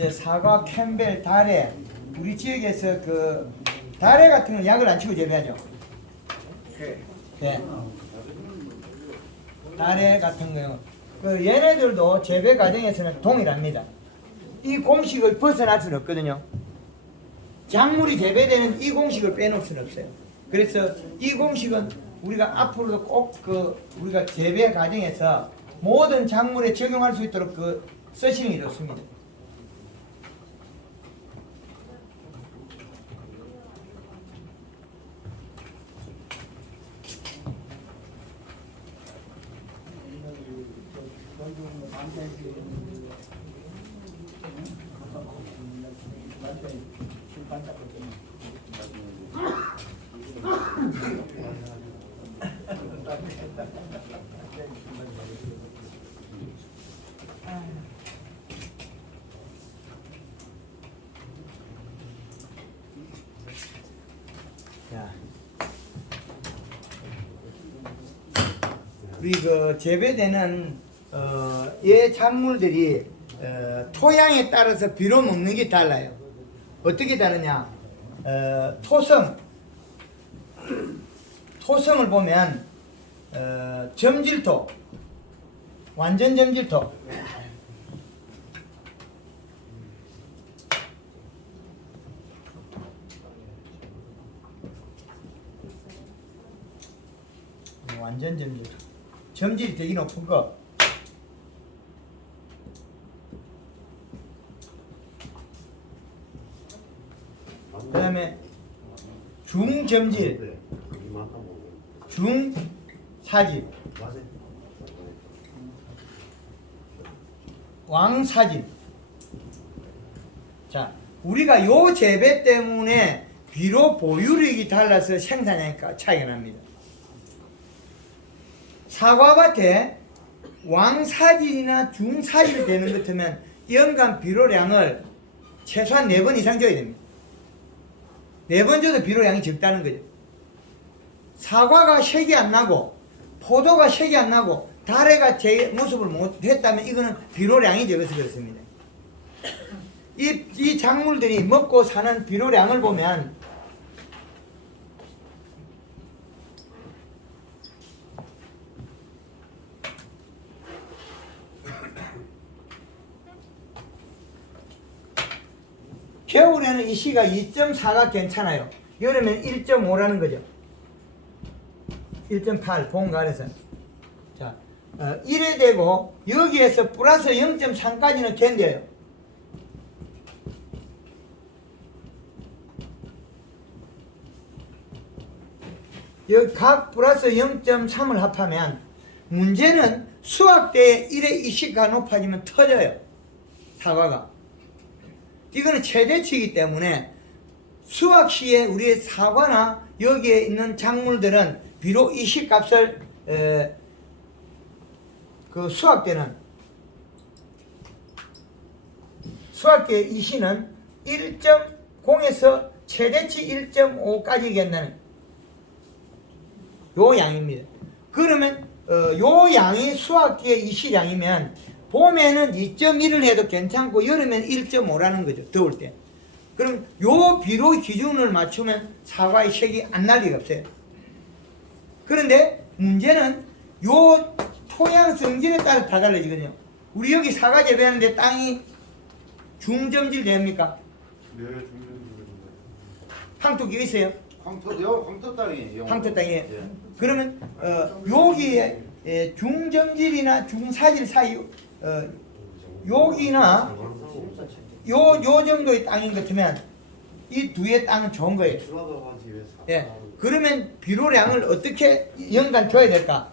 이제 사과, 캠벨, 다래, 우리 지역에서 그 다래 같은 건 약을 안 치고 재배하죠. 네. 다래 같은 경우 그 얘네들도 재배 과정에서는 동일합니다. 이 공식을 벗어날 수는 없거든요. 작물이 재배되는 이 공식을 빼놓을 수는 없어요. 그래서 이 공식은 우리가 앞으로도 꼭 우리가 재배 과정에서 모든 작물에 적용할 수 있도록 쓰시는 게 좋습니다. 자, 우리 재배되는 얘 작물들이 토양에 따라서 비료 먹는 게 달라요. 어떻게 다르냐? 토성을 보면 점질토, 완전 점질토. 완전 점질토. 점질이 되게 높은 거. 그 다음에 중점질, 중사질, 왕사질. 자, 우리가 요 재배 때문에 비료 보유력이 달라서 생산량이 차이가 납니다. 사과밭에 왕사질이나 중사질 되는 것 같으면 연간 비료량을 최소한 4번 이상 줘야 됩니다. 4번 줘도 비료량이 적다는 거죠. 사과가 색이 안 나고 포도가 색이 안 나고 다래가 제 모습을 못했다면 이거는 비료량이 적어서 그렇습니다. 이 작물들이 먹고 사는 비료량을 보면 겨울에는 이 시가 2.4가 괜찮아요. 여름에는 1.5라는 거죠. 1.8 봄 가려서. 자, 이래 되고 여기에서 플러스 0.3까지는 견뎌요. 여기 각 플러스 0.3을 합하면 문제는 수확 때 1의 이시가 높아지면 터져요. 사과가. 이거는 최대치이기 때문에 수확 시에 우리의 사과나 여기에 있는 작물들은 비록 이 시값을 수확 때는 수확 때 이 시는 1.0에서 최대치 1.5까지 된다는 요 양입니다. 그러면 요 양이 수확 때의 이 시량이면 봄에는 2.1을 해도 괜찮고 여름에는 1.5라는 거죠. 더울 때. 그럼 요 비료 기준을 맞추면 사과의 색이 안 날 리가 없어요. 그런데 문제는 요 토양 성질에 따라 다 달라지거든요. 우리 여기 사과 재배하는데 땅이 중점질 됩니까? 네, 중점질. 황토기가 있어요? 황토 땅이에요. 황토 땅이에요. 예. 그러면 여기에 중점질이나 중사질 사이 여기나 요 정도의 땅인 것 같으면 이 두의 땅은 좋은 거예요. 예. 그러면 비료량을 어떻게 연간 줘야 될까?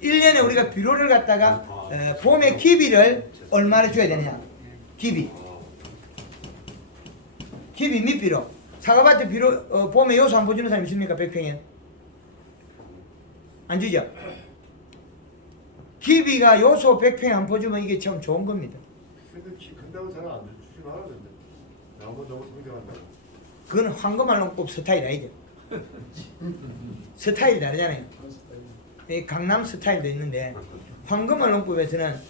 1년에 우리가 비료를 갖다가 봄에 기비를 얼마나 줘야 되느냐? 기비 몇 비료? 사과밭에 비료 봄에 요소 안 보주는 사람 있습니까? 100평에 안 주죠? 기비가 요소 100평에 안 보주면 이게 참 좋은 겁니다. 근데 키 큰다고 잘 안 주지 말았는데. 나무 너무 성장한다고. 그건 황금알롱법 스타일 아니죠? 스타일이 다르잖아요. 이 강남 스타일도 있는데 황금알롱법에서는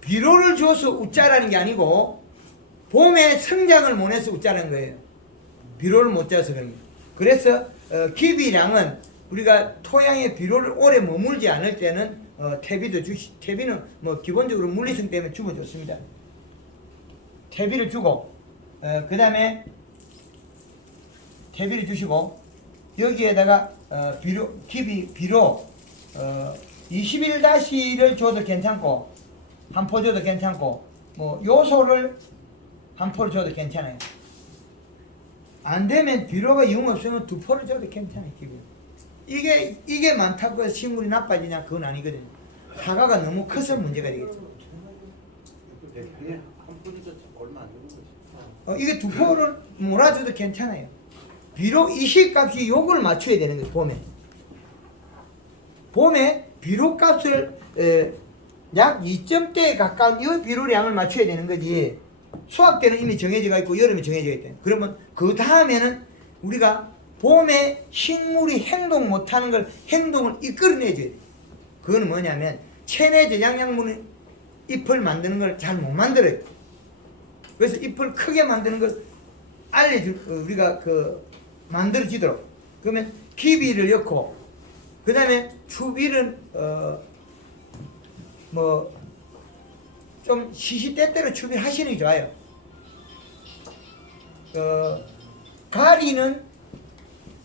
비료를 줘서 웃자라는 게 아니고 봄에 성장을 못 해서 웃자는 거예요. 비료를 못 줘서 그런 거예요. 그래서 기비량은 우리가 토양에 비료를 오래 머물지 않을 때는 퇴비는 뭐 기본적으로 물리성 때문에 주면 좋습니다. 퇴비를 주고 그 다음에 퇴비를 주시고 여기에다가 비료 21-를 줘도 괜찮고 한 포 줘도 괜찮고 뭐 요소를 한 포를 줘도 괜찮아요. 안 되면 비료가 영 없으면 2포를 줘도 괜찮아요. 기분. 이게 많다고 해서 식물이 나빠지냐 그건 아니거든요. 사과가 너무 커서 문제가 되겠죠. 그냥 한 뿌리도 얼마 안 되는 거지. 이게 2포를 몰아줘도 괜찮아요. 비록 이식값이 요걸 맞춰야 되는 거예요. 봄에 비료값을 약 2점대에 가까운 이 비료량을 맞춰야 되는 거지. 수확 때는 이미 정해져 있고 여름에 정해져 있대. 그러면 그 다음에는 우리가 봄에 식물이 행동 못하는 걸 행동을 이끌어내줘야 돼. 그건 뭐냐면 체내 저장약물은 잎을 만드는 걸 잘 못 만들어요. 그래서 잎을 크게 만드는 걸 우리가 만들어지도록. 그러면 기비를 넣고 그 다음에 추비를 좀 시시때때로 추비하시는 게 좋아요.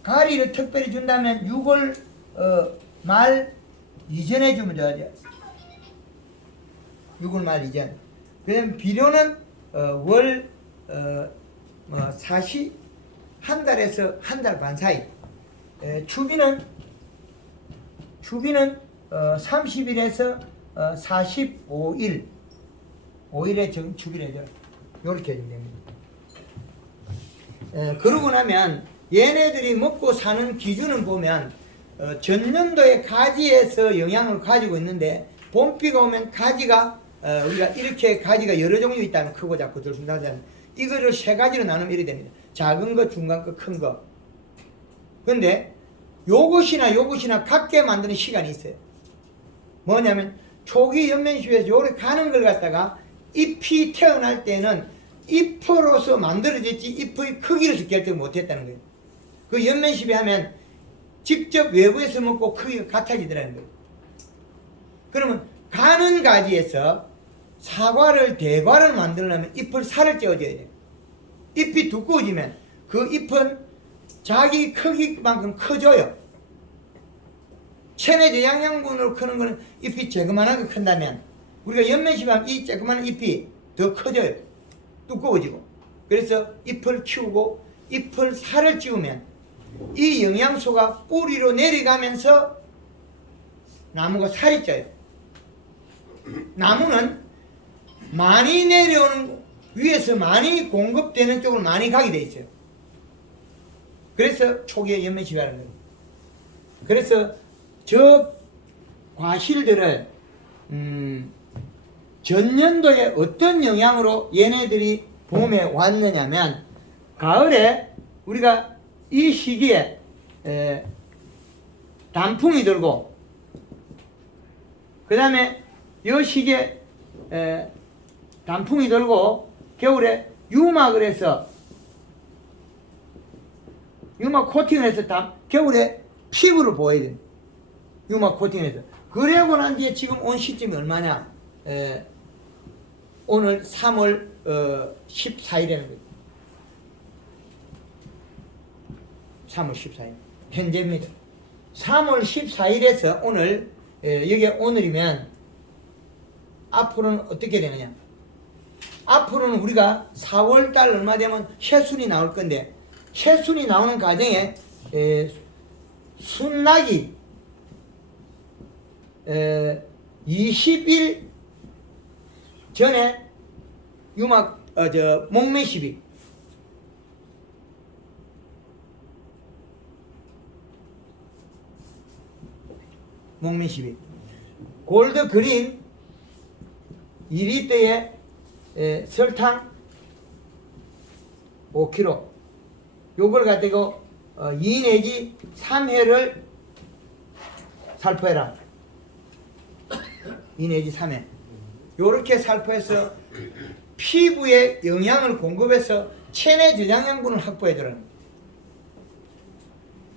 가리를 특별히 준다면 6월 말 이전에 주면 좋아요. 6월 말 이전. 그다음 비료는 한 달에서 한 달 반 사이. 추비는 30일에서 45일. 5일에 추비를 해줘요. 요렇게 해주면 됩니다. 그러고 나면 얘네들이 먹고 사는 기준은 보면 전년도에 가지에서 영향을 가지고 있는데 봄비가 오면 가지가 우리가 이렇게 가지가 여러 종류 있다면 크고 작고 들쑥날쑥하면 이거를 세 가지로 나누면 이렇게 됩니다. 작은 거, 중간 거, 큰 거. 근데 요것이나 각게 만드는 시간이 있어요. 뭐냐면 초기 연면시에서 요래 가는 걸 갖다가 잎이 태어날 때는 잎으로서 만들어졌지 잎의 크기로서 결정 못했다는 거예요. 그 연면시비 하면 직접 외부에서 먹고 크기가 같아지더라는 거예요. 그러면 가는 가지에서 대과를 만들려면 잎을 살을 찌워줘야 돼요. 잎이 두꺼워지면 그 잎은 자기 크기만큼 커져요. 체내 저장양분으로 크는 거는 잎이 조그만하게 큰다면 우리가 연면시비하면 이 조그만한 잎이 더 커져요. 두꺼워지고. 그래서 잎을 키우고 잎을 살을 찌우면 이 영양소가 뿌리로 내려가면서 나무가 살이 쪄요. 나무는 많이 내려오는 위에서 많이 공급되는 쪽으로 많이 가게 돼 있어요. 그래서 초기에 연면시비하는 거예요. 그래서 저 과실들은 전년도에 어떤 영향으로 얘네들이 봄에 왔느냐면 가을에 우리가 이 시기에 단풍이 들고 그 다음에 이 시기에 단풍이 들고 겨울에 유막을 해서 유막 코팅을 해서 겨울에 피부를 보여야 돼요. 유막 코팅을 해서. 그러고 난 뒤에 지금 온 시점이 얼마냐? 오늘 3월 14일이라는 거예요. 3월 14일. 현재입니다. 3월 14일에서 오늘, 여기 오늘이면 앞으로는 어떻게 되느냐? 앞으로는 우리가 4월달 얼마 되면 새순이 나올 건데, 새순이 나오는 과정에 순낙이 20일 전에 목매시비 골드 그린 2리터에 설탕 5kg 요걸 가지고 2 내지 3회를 살포해라. 2 내지 3회. 요렇게 살포해서 피부에 영양을 공급해서 체내 저장양분을 확보해 주라는 거예요.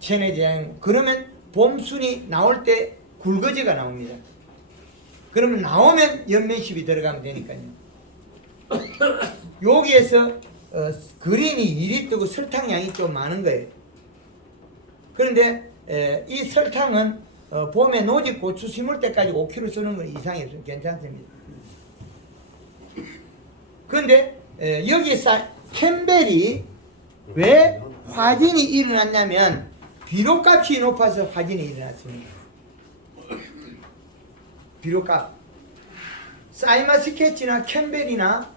체내 저장양분. 그러면 봄순이 나올 때 굵어지가 나옵니다. 그러면 나오면 연면십이 들어가면 되니까요. 여기에서 그린이 2리터고 설탕량이 좀 많은 거예요. 그런데 이 설탕은 봄에 노지 고추 심을 때까지 5kg 쓰는 건 이상이 없으면 괜찮습니다. 그런데 여기 캠벨이 왜 화진이 일어났냐면 비료값이 높아서 화진이 일어났습니다. 비료값. 사이마스케치나 캠벨이나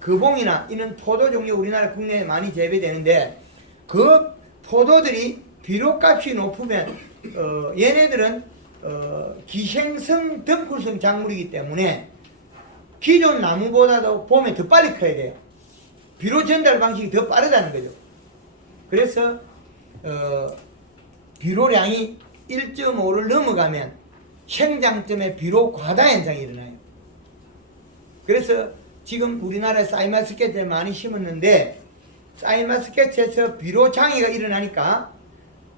거봉이나 이런 포도 종류 우리나라 국내에 많이 재배되는데 그 포도들이 비료값이 높으면 얘네들은 기생성 덩쿨성 작물이기 때문에 기존 나무보다도 봄에 더 빨리 커야 돼요. 비료 전달 방식이 더 빠르다는 거죠. 그래서 비료량이 1.5를 넘어가면 생장점에 비료 과다 현상이 일어나요. 그래서 지금 우리나라에 사이마스케치를 많이 심었는데 사이마스케치에서 비료 장애가 일어나니까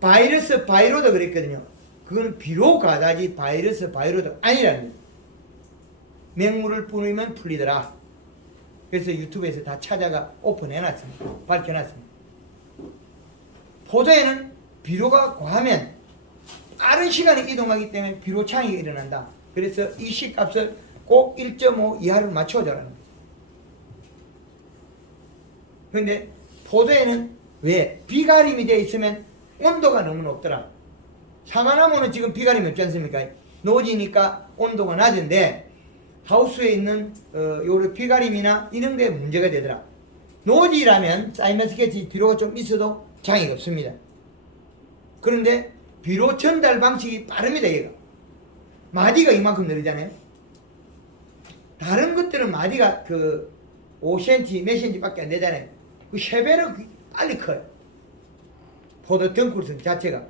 바이러스 바이로도 그랬거든요. 그거는 비료 과다지 바이러스 바이로도 아니라는 거예요. 맹물을 뿌리면 풀리더라. 그래서 유튜브에서 다 찾아가 오픈해놨습니다. 밝혀놨습니다. 포도에는 비료가 과하면 빠른 시간에 이동하기 때문에 비료 창이가 일어난다. 그래서 이 시값을 꼭 1.5 이하를 맞춰줘라는 거예요. 그런데 포도에는 왜? 비가림이 되어 있으면 온도가 너무 높더라. 사과나무는 지금 비가림이 없지 않습니까? 노지니까 온도가 낮은데 하우스에 있는 요런 비가림이나 이런 데 문제가 되더라. 노지라면 사이마스케치 비료가 좀 있어도 장애가 없습니다. 그런데 비료 전달 방식이 빠릅니다. 얘가 마디가 이만큼 느리잖아요. 다른 것들은 마디가 5cm 몇 cm 밖에 안 되잖아요. 그 3배로 빨리 커요. 포도 덩쿨성 자체가.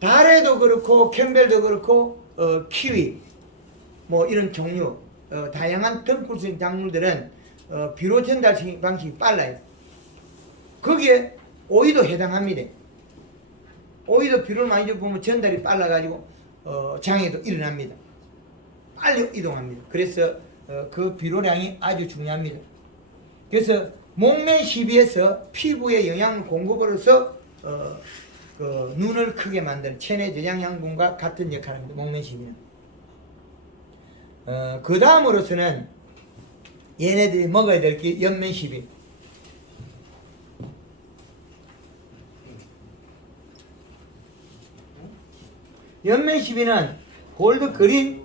달에도 그렇고 캠벨도 그렇고 키위 뭐 이런 종류 다양한 덩쿨성 작물들은 비료 전달 방식이 빨라요. 거기에 오이도 해당합니다. 오이도 비료를 많이 주면 전달이 빨라가지고 장애도 일어납니다. 빨리 이동합니다. 그래서 그 비료량이 아주 중요합니다. 그래서 목매 시비에서 피부에 영양 공급으로서 눈을 크게 만드는 체내 저장양분과 같은 역할을 합니다. 목매 시비는. 그 다음으로서는 얘네들이 먹어야 될 게 연면 시비. 연면 시비는 골드 그린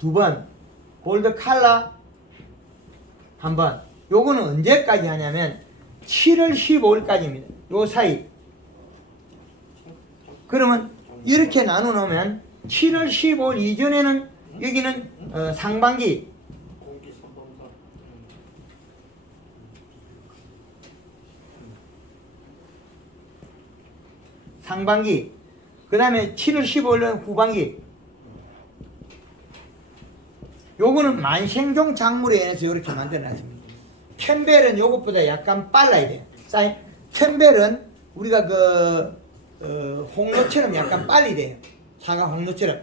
2번, 골드 칼라 1번. 요거는 언제까지 하냐면 7월 15일까지입니다. 요 사이. 그러면 이렇게 나눠 놓으면 7월 15일 이전에는 여기는 상반기, 상반기, 그 다음에 7월 15일은 후반기. 요거는 만생종 작물에 의해서 이렇게 만들어놨습니다. 캠벨은 요것보다 약간 빨라야 돼요. 캠벨은 우리가 홍로처럼 약간 빨리 돼요. 사과 홍로처럼.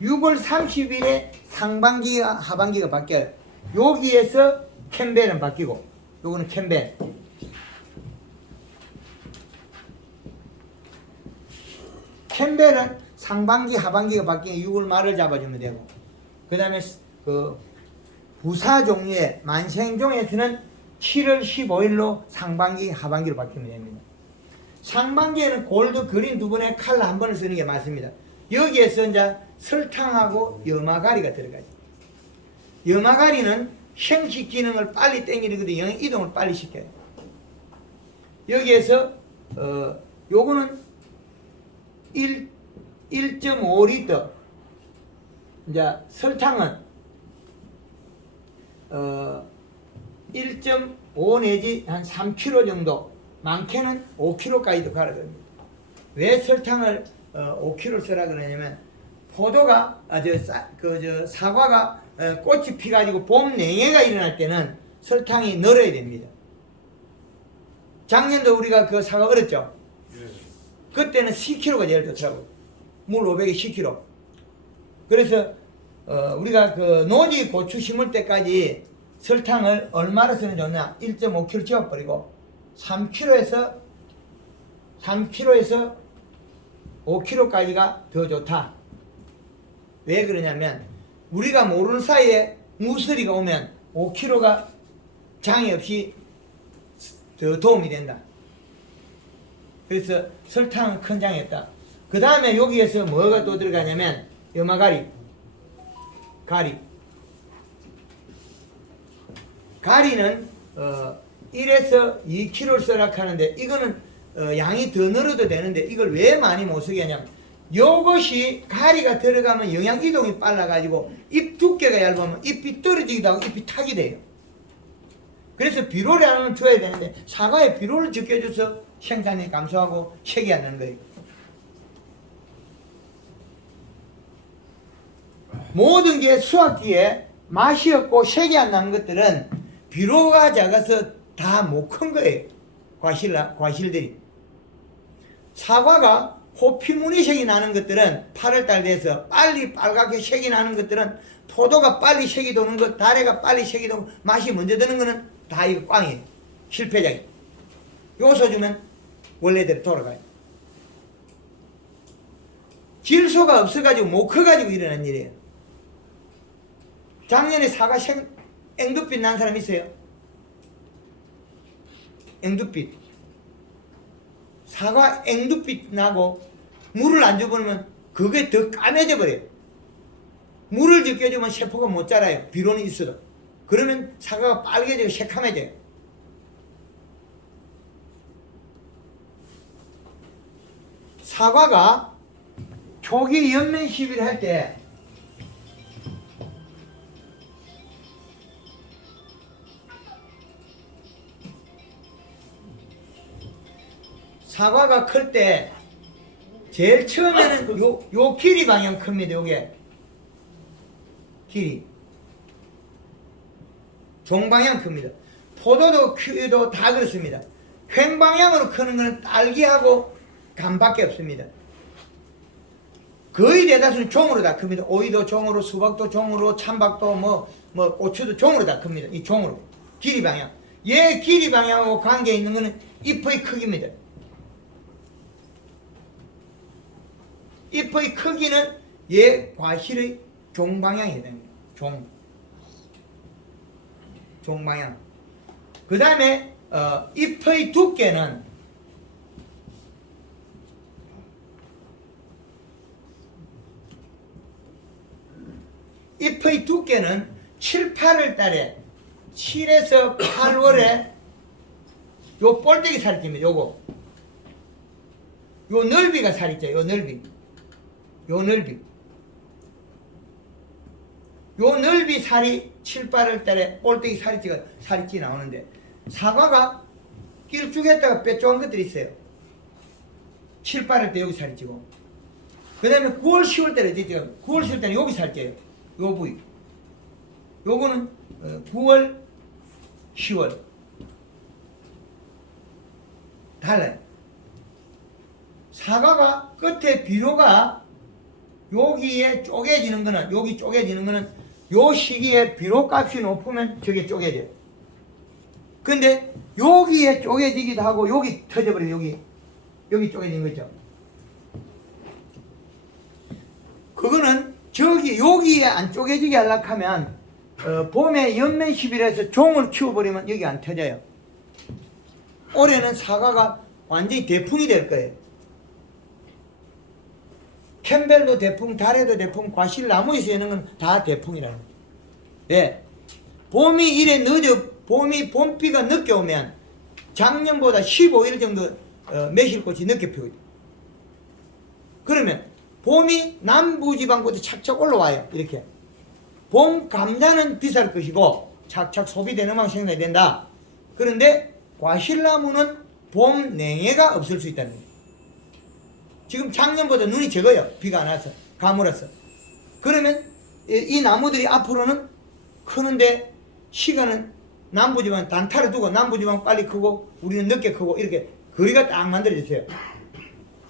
6월 30일에 상반기와 하반기가 바뀌어요. 여기에서 캠벨은 바뀌고, 요거는 캠벨. 캠벨은 상반기, 하반기가 바뀌면 6월 말을 잡아주면 되고, 그 다음에 부사 종류의 만생종에서는 7월 15일로 상반기, 하반기로 바뀌면 됩니다. 상반기에는 골드, 그린 2번에 칼라 1번을 쓰는 게 맞습니다. 여기에서 이제 설탕하고 염화가리가 들어가죠. 염화가리는 생식 기능을 빨리 땡기거든요. 영양 이동을 빨리 시켜요. 여기에서 요거는 1.5리터. 이제 설탕은 1.5 내지 한 3kg 정도, 많게는 5kg까지도 갈아야 됩니다. 왜 설탕을 5kg 쓰라 그러냐면 포도가 사과가 꽃이 피가지고 봄 냉해가 일어날 때는 설탕이 늘어야 됩니다. 작년도 우리가 그 사과 얼었죠. 예. 그때는 10kg가 제일 좋더라고요. 물 500에 10kg. 그래서 우리가 그 노지 고추 심을 때까지 설탕을 얼마나 쓰면 좋냐? 1.5kg 지워버리고 3kg에서 5kg까지가 더 좋다. 왜 그러냐면 우리가 모르는 사이에 무서리가 오면 5kg가 장애 없이 더 도움이 된다. 그래서 설탕은 큰 장애였다. 그 다음에 여기에서 뭐가 또 들어가냐면 염화가리, 가리는 1에서 2kg를 써라 하는데 이거는 양이 더 늘어도 되는데 이걸 왜 많이 못 쓰게 하냐면 요것이 가리가 들어가면 영양 이동이 빨라가지고 잎 두께가 얇으면 잎이 떨어지기도 하고 잎이 타게 돼요. 그래서 비료를 하나 줘야 되는데 사과에 비료를 적게 줘서 생산이 감소하고 색이 안 나는 거예요. 모든 게 수확기에 맛이 없고 색이 안 나는 것들은 비료가 작아서 다 못 큰 거예요. 과실들이. 사과가 호피무늬 색이 나는 것들은 8월달 돼서 빨리 빨갛게 색이 나는 것들은 포도가 빨리 색이 도는 것, 다래가 빨리 색이 도는 맛이 먼저 드는 거는 다 이거 꽝이에요. 실패작이에요. 요소 주면 원래대로 돌아가요. 질소가 없어가지고 못 커가지고 일어난 일이에요. 작년에 사과 앵두빛 난 사람 있어요? 앵두빛. 사과 앵두빛 나고 물을 안 줘버리면 그게 더 까매져 버려요. 물을 적게 주면 세포가 못 자라요. 비료는 있어도. 그러면 사과가 빨개지고 새카매져요. 사과가 초기 연면 시비를 할 때 사과가 클 때 제일 처음에는 요 길이 방향 큽니다. 요게 길이 종방향 큽니다. 포도도 큐도 다 그렇습니다. 횡방향으로 크는 것은 딸기하고 감밖에 없습니다. 거의 대다수는 종으로 다 큽니다. 오이도 종으로, 수박도 종으로, 찬박도 뭐 고추도 종으로 다 큽니다. 이 종으로 길이 방향. 얘 길이 방향하고 관계 있는 것은 잎의 크기입니다. 잎의 크기는 얘 과실의 종방향이 해당합니다. 종방향. 그 다음에 잎의 두께는 잎의 두께는 7, 8월 달에 7에서 8월에 요 볼때기 살이 찝니다. 요거 요 넓이가 살이 쪄요. 요 넓이 살이 7, 8월 달에 볼때기 살이 찌 나오는데 사과가 길쭉했다가 뾰족한 것들이 있어요. 7, 8월 때 여기 살이 찌고 그 다음에 9월, 10월 때는 9월, 10월 때는 여기 살이 쪄요. 요 부위 요거는 9월, 10월 달라요. 사과가 끝에 비료가 여기에 쪼개지는 거는 여기 쪼개지는 거는 요 시기에 비료 값이 높으면 저게 쪼개져요. 근데 여기에 쪼개지기도 하고 여기 터져버려요. 여기 쪼개진 거 있죠. 그거는 여기에 안 쪼개지게 하려고 하면 봄에 연면 시비라서 종을 키워버리면 여기 안 터져요. 올해는 사과가 완전히 대풍이 될 거예요. 캠벨도 대풍, 다래도 대풍, 과실나무에서 있는 건 다 대풍이라는 거예요. 네. 봄비가 늦게 오면 작년보다 15일 정도 매실꽃이 늦게 피거든요. 그러면 봄이 남부지방부터 착착 올라와요. 이렇게. 봄 감자는 비쌀 것이고 착착 소비되는 만큼 생산이 된다. 그런데 과실나무는 봄 냉해가 없을 수 있다는 거예요. 지금 작년보다 눈이 적어요. 비가 안 와서 가물어서. 그러면 이 나무들이 앞으로는 크는데 시간은 남부지방 단타를 두고 남부지방 빨리 크고 우리는 늦게 크고 이렇게 거리가 딱 만들어졌어요.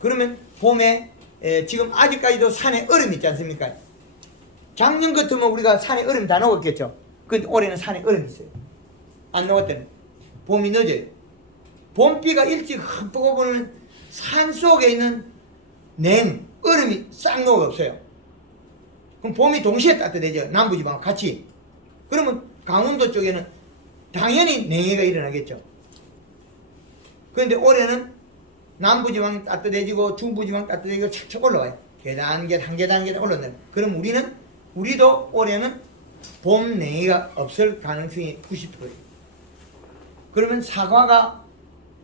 그러면 봄에 지금 아직까지도 산에 얼음이 있지 않습니까? 작년 같으면 우리가 산에 얼음 다 녹았겠죠. 근데 올해는 산에 얼음이 있어요. 안 녹았대는. 봄이 늦어요. 봄비가 일찍 흠뻑 오고는 산 속에 있는 얼음이 싹 녹아 없어요. 그럼 봄이 동시에 따뜻해져. 남부지방과 같이. 그러면 강원도 쪽에는 당연히 냉해가 일어나겠죠. 그런데 올해는 남부지방이 따뜻해지고 중부지방 따뜻해지고 착착 올라와요. 한 계단 올라온다. 그럼 우리도 올해는 봄 냉해가 없을 가능성이 90%예요. 그러면 사과가,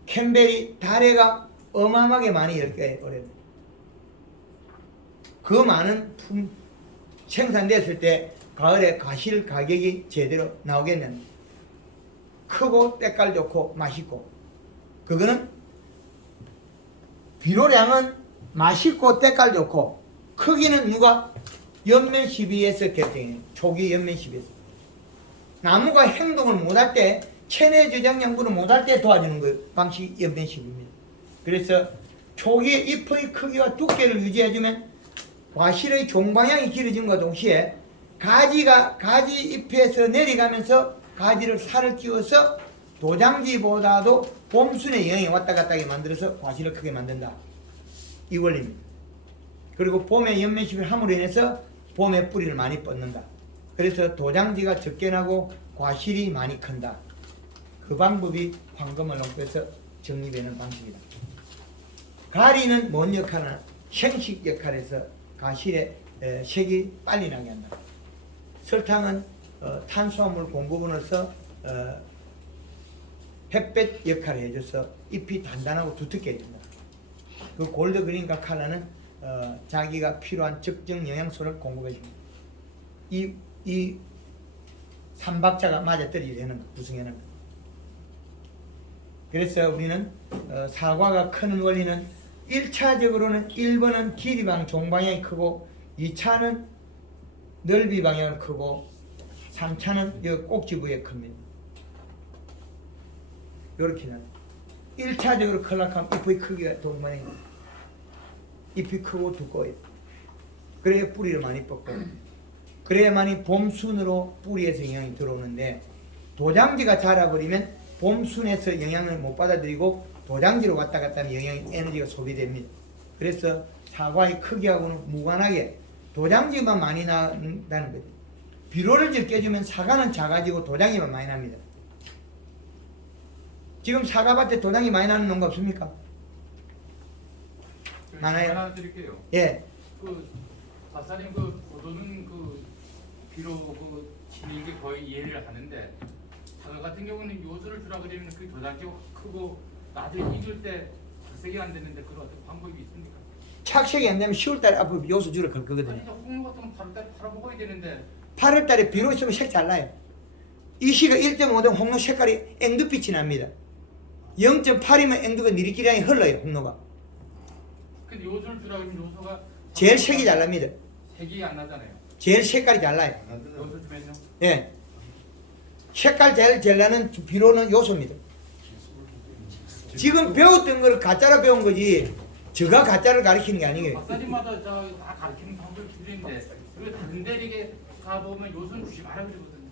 캔베리, 다래가 어마어마하게 많이 열 거예요, 올해는. 그 많은 생산됐을 때 가을에 과실 가격이 제대로 나오겠는. 크고 때깔 좋고 맛있고. 그거는 비료량은 맛있고 때깔 좋고 크기는 누가? 연면 시비에서 결정해요. 초기 연면 시비에서. 나무가 행동을 못할 때 체내 저장 양분을 못할 때 도와주는 거예요. 방식 연면 시비입니다. 그래서 초기에 잎의 크기와 두께를 유지해주면 과실의 종방향이 길어짐과 동시에 가지 잎에서 내려가면서 가지를 살을 끼워서 도장지보다도 봄순의 영향이 왔다 갔다 하게 만들어서 과실을 크게 만든다. 이 원리입니다. 그리고 봄에 연면시비를 함으로 인해서 봄에 뿌리를 많이 뻗는다. 그래서 도장지가 적게 나고 과실이 많이 큰다. 그 방법이 황금을 농법에서 정립되는 방식이다. 가리는 뭔 역할을 하나? 생식 역할에서 과실의 색이 빨리 나게 한다. 설탕은 탄수화물 공급원으로서 햇볕 역할을 해줘서 잎이 단단하고 두텁게 해준다. 그 골드 그린과 칼라는 자기가 필요한 적정 영양소를 공급해줍니다. 이 삼박자가 맞아떨어지게 되는 거, 구성하는 거. 그래서 우리는 사과가 크는 원리는 1차적으로는 1번은 길이방 종방향이 크고 2차는 넓이 방향은 크고 3차는 이 꼭지 부위에 큽니다. 이렇게는 1차적으로 클락하면 잎의 크기가 동방향이 잎이 크고 두꺼워요. 그래야 뿌리를 많이 뻗고 그래야만이 봄순으로 뿌리에서 영향이 들어오는데 도장지가 자라버리면 봄순에서 영향을 못 받아들이고 도장지로 왔다 갔다 하면 에너지가 소비됩니다. 그래서 사과의 크기하고는 무관하게 도장지만 많이 난다는 거죠. 비료를 적게 주면 사과는 작아지고 도장지만 많이 납니다. 지금 사과밭에 도장이 많이 나는 농가 없습니까? 많아요. 하나 드릴게요. 예. 그 박사님 그 고도는 그 비료 그 지는 거의 이해를 하는데 사과 같은 경우는 요소를 주라 그러면 그 도장지가 크고 나중에 익을 때 착색이 안 되는데 그런 어떤 방법이 있습니까? 착색이 안 되면 10월달에 앞으로 요소 줄을 걸 아니 거거든요. 홍로 같은 건 8월달에 팔아먹어야 되는데 8월달에 비료 있으면 색 잘 나요. 이 시가 1.5된 홍로 색깔이 앵두빛이 납니다. 0.8이면 앵두가 니리끼리 흘러요, 홍로가. 근데 요소를 주라 그러면 요소가 제일 색이 잘 납니다. 색이 안 나잖아요. 제일 색깔이 잘 나요. 요소 주면요. 예. 색깔 제일 나는 비료는 요소입니다. 지금 배웠던 걸 가짜로 배운 거지 제가 가짜를 가르치는 게 아니에요. 박사님마다 다 가르치는 방법이 틀린데 왜 다른 데리게 가보면 요소는 주지 말아 그러거든요.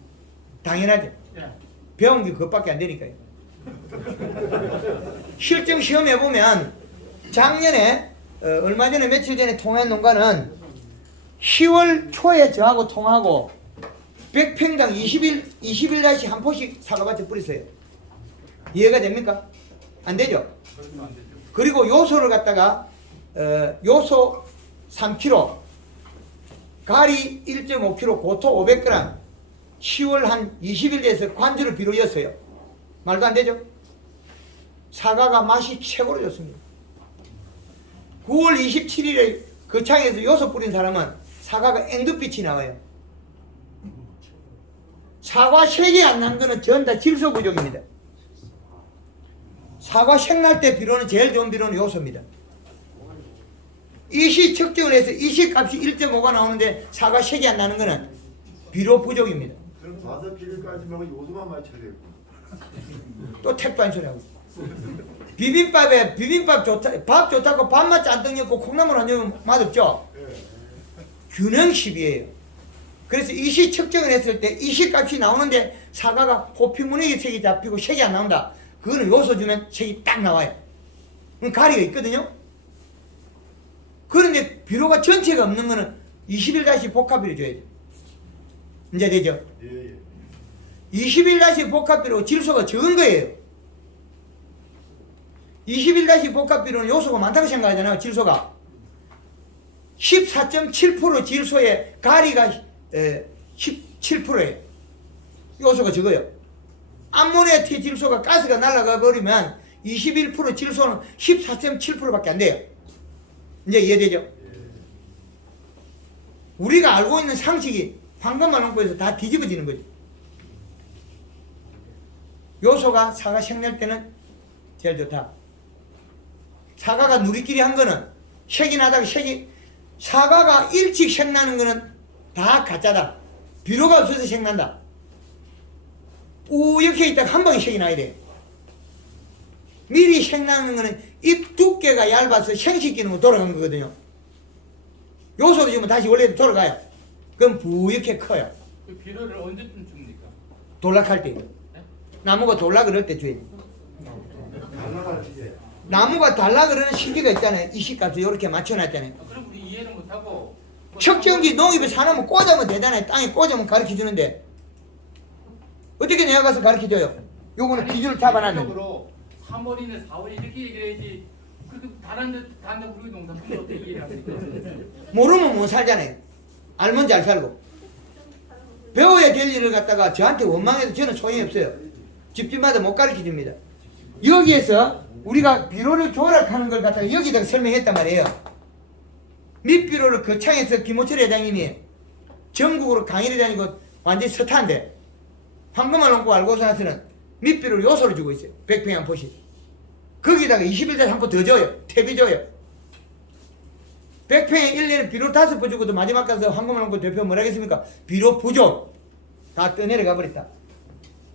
당연하죠. 예. 배운 게 그것밖에 안 되니까요. 실증 시험해 보면 작년에 얼마 전에 며칠 전에 통화한 농가는 10월 초에 저하고 통하고 100평당 20일날씩 한 포씩 사과밭에 뿌렸어요. 이해가 됩니까? 안 되죠? 그러면 안 되죠. 그리고 요소를 갖다가 요소 3kg, 가리 1.5kg, 고토 500g 10월 한 20일 돼서 관주를 비료였어요. 말도 안 되죠? 사과가 맛이 최고로 좋습니다. 9월 27일에 거창에서 요소 뿌린 사람은 사과가 앵두빛이 나와요. 사과 색이 안 난 거는 전 다 질소 부족입니다. 사과 색 날 때 비료는 제일 좋은 비료는 요소입니다. 이시 측정을 해서 이시 값이 1.5가 나오는데 사과 색이 안 나는 거는 비료 부족입니다. 그럼 5비율까지만 요소만 맞춰야 되겠구나. 또 택반 소리 하고 있어. 비빔밥에 비빔밥 좋다, 밥 좋다고 밥만 잔뜩 넣고 콩나물 안 넣으면 맛없죠? 예. 균형식이에요. 그래서 이시 측정을 했을 때 이시 값이 나오는데 사과가 호피무늬 색이 잡히고 색이 안 나온다. 그거는 요소 주면 색이 딱 나와요. 그럼 가리가 있거든요. 그런데 비료가 전체가 없는 거는 21- 복합비료 줘야 돼요. 이제 되죠? 예. 21- 복합비료 질소가 적은 거예요. 21- 복합비료는 요소가 많다고 생각하잖아요. 질소가 14.7% 질소에 가리가 17%예요. 요소가 적어요. 암모니아 질소가 가스가 날아가 버리면 21% 질소는 14.7%밖에 안 돼요. 이제 이해되죠? 예. 우리가 알고 있는 상식이 황금알롱포에서 다 뒤집어지는 거죠. 요소가 사과 색낼 때는 제일 좋다. 사과가 누리끼리 한 거는 색이 나다가 사과가 일찍 색나는 거는 다 가짜다. 비료가 없어서 색난다. 뿌옇게 있다가 한 방에 색이 나야 돼. 미리 색나는 거는 잎 두께가 얇아서 생식기능으로 돌아간 거거든요. 요소도 주면 다시 원래대로 돌아가요. 그럼 뿌옇게 커요. 그 비료를 언제쯤 줍니까? 돌락할 때. 네? 나무가 돌락 그럴 때 줘야 돼. 달라가지게. 나무가 달라 그러는 시기가 있잖아요. 이 시값을 이렇게 맞춰놨잖아요. 그럼 우리 이해를 못하고 척정기 농입에 사놓으면 꽂으면 되잖아요. 땅에 꽂으면 가르쳐주는데 어떻게 내가 가서 가르쳐줘요? 요거는 기준을 잡아놨는데 3월이네 4월 이렇게 얘기를 해야지. 그렇게 다른 데 우리 농산물을 어떻게 이해를 합니까? 모르면 못 살잖아요. 알면 잘 살고. 배워야 될 일을 갖다가 저한테 원망해도 저는 소용이 없어요. 집집마다 못 가르쳐줍니다. 여기에서 우리가 비료를 조락하는 걸 갖다가 여기다가 설명했단 말이에요. 밑비료를 거창에서 김호철 회장님이 전국으로 강의를 다니고 완전히 서탄데 황금알 농구 알고 나서는 밑비료를 요소를 주고 있어요. 100평양 포시. 거기다가 21-1포 더 줘요. 탭이 줘요. 100평양 1년에 비료 5번 주고도 마지막 가서 황금알 농구 대표 뭐라 하겠습니까? 비료 부족. 다 떠내려가 버렸다.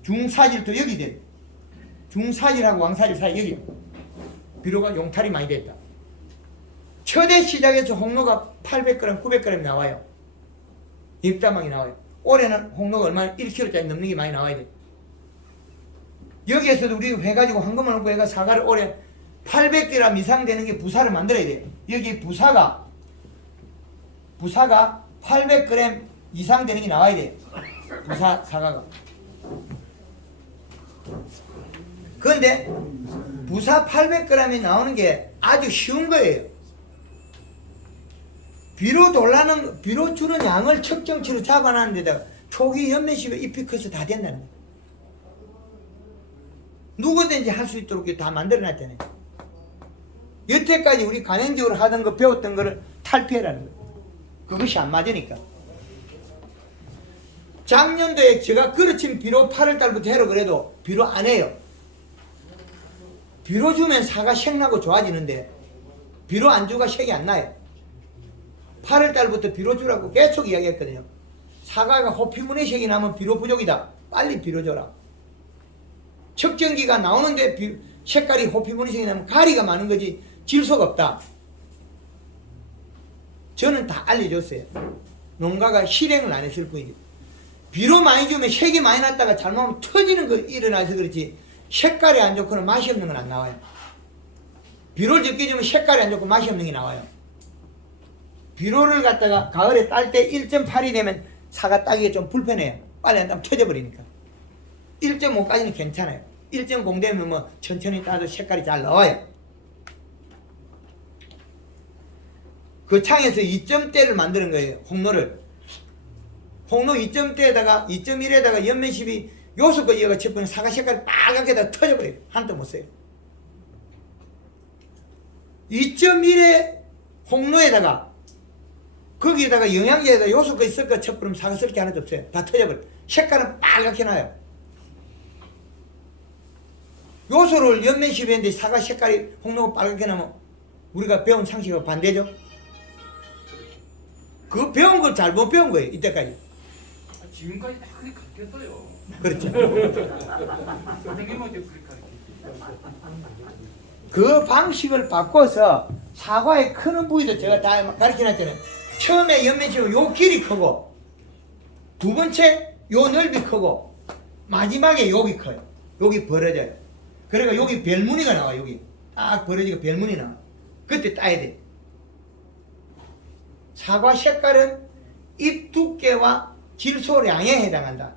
중사질도 여기 돼. 중사질하고 왕사질 사이 여기. 비료가 용탈이 많이 됐다. 초대 시작에서 홍로가 800g, 900g 나와요. 입다망이 나와요. 올해는 홍로가 얼마나 1kg짜리 넘는 게 많이 나와야 돼. 여기에서도 우리 해가지고 황금을 넣고 해가 사과를 올해 800g 이상 되는 게 부사를 만들어야 돼. 여기 부사가 800g 이상 되는 게 나와야 돼. 부사 사과가. 그런데 부사 800g이 나오는 게 아주 쉬운 거예요. 비료 주는 양을 측정치로 잡아놨는 데다가 초기 연면십에 잎이 커서 다 된다는 거예요. 누구든지 할 수 있도록 다 만들어놨잖아요. 여태까지 우리 관행적으로 하던 거 배웠던 거를 탈피해라는 거예요. 그것이 안 맞으니까. 작년도에 제가 그르친 비료 8월달부터 해라 그래도 비료 안 해요. 비료 주면 사과 색나고 좋아지는데 비료 안 주가 색이 안 나요. 8월달부터 비료 주라고 계속 이야기했거든요. 사과가 호피무늬 색이 나면 비료 부족이다. 빨리 비료 줘라. 척정기가 나오는데 색깔이 호피무늬 색이 나면 가리가 많은 거지 질소가 없다. 저는 다 알려줬어요. 농가가 실행을 안 했을 뿐이지. 비료 많이 주면 색이 많이 났다가 잘못하면 터지는 거 일어나서 그렇지 색깔이 안 좋거나 맛이 없는 건 안 나와요. 비료를 적게 주면 색깔이 안 좋고 맛이 없는 게 나와요. 비료를 갖다가 가을에 딸 때 1.8이 되면 사과 따기가 좀 불편해요. 빨리 안 따면 터져버리니까. 1.5까지는 괜찮아요. 1.0 되면 뭐 천천히 따도 색깔이 잘 나와요. 그 창에서 2점대를 만드는 거예요. 홍로를. 홍로 2점대에다가 2.1에다가 연면십이 요소가 이어가 쳤으면 사과 색깔이 빨갛게 다 터져버려요. 하나도 못 써요. 2.1의 홍로에다가 거기에다가 영양제에다 요소가 있을까 쳤으면 사과 쓸 게 하나도 없어요. 다 터져버려요. 색깔은 빨갛게 나요. 요소를 연면십에 했는데 사과 색깔이 홍로가 빨갛게 나면 우리가 배운 상식과 반대죠. 그 배운 걸 잘못 배운 거예요. 이때까지. 아, 지금까지 다 그렇게 가르쳤어요. 그렇죠. 선생님은 어떻게 그렇게 가르쳤어요? 그 방식을 바꿔서 사과의 크는 부위도 제가 다 가르쳐놨잖아요. 처음에 연면식은 요 길이 크고, 두 번째 요 넓이 크고, 마지막에 여기 커요. 여기 벌어져요. 그러니까 여기 별무늬가 나와. 여기 딱 벌어지고 별무늬 나와. 그때 따야 돼. 사과 색깔은 잎 두께와 질소량에 해당한다.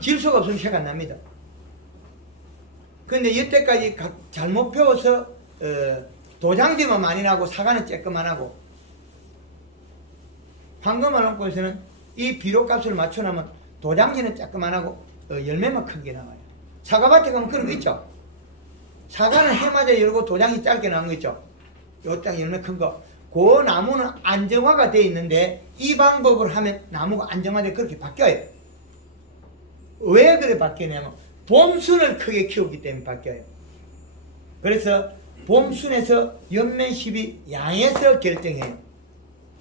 질소가 없으면 색 안 납니다. 근데 이때까지 잘못 배워서 도장지만 많이 나고 사과는 쬐끄만 하고, 황금알롱꽃에서는 이 비료값을 맞춰놓으면 도장지는 쬐끄만 하고 열매만 크게 나와요. 사과밭에 가면 그런 거 있죠. 사과는 해마다 열고 도장이 짧게 나온 거 있죠. 요땅 열매 큰 거. 그 나무는 안정화가 되어 있는데 이 방법을 하면 나무가 안정화돼 그렇게 바뀌어요. 왜 그래 바뀌냐면 봄순을 크게 키우기 때문에 바뀌어요. 그래서 봄순에서 연면십이 양에서 결정해요.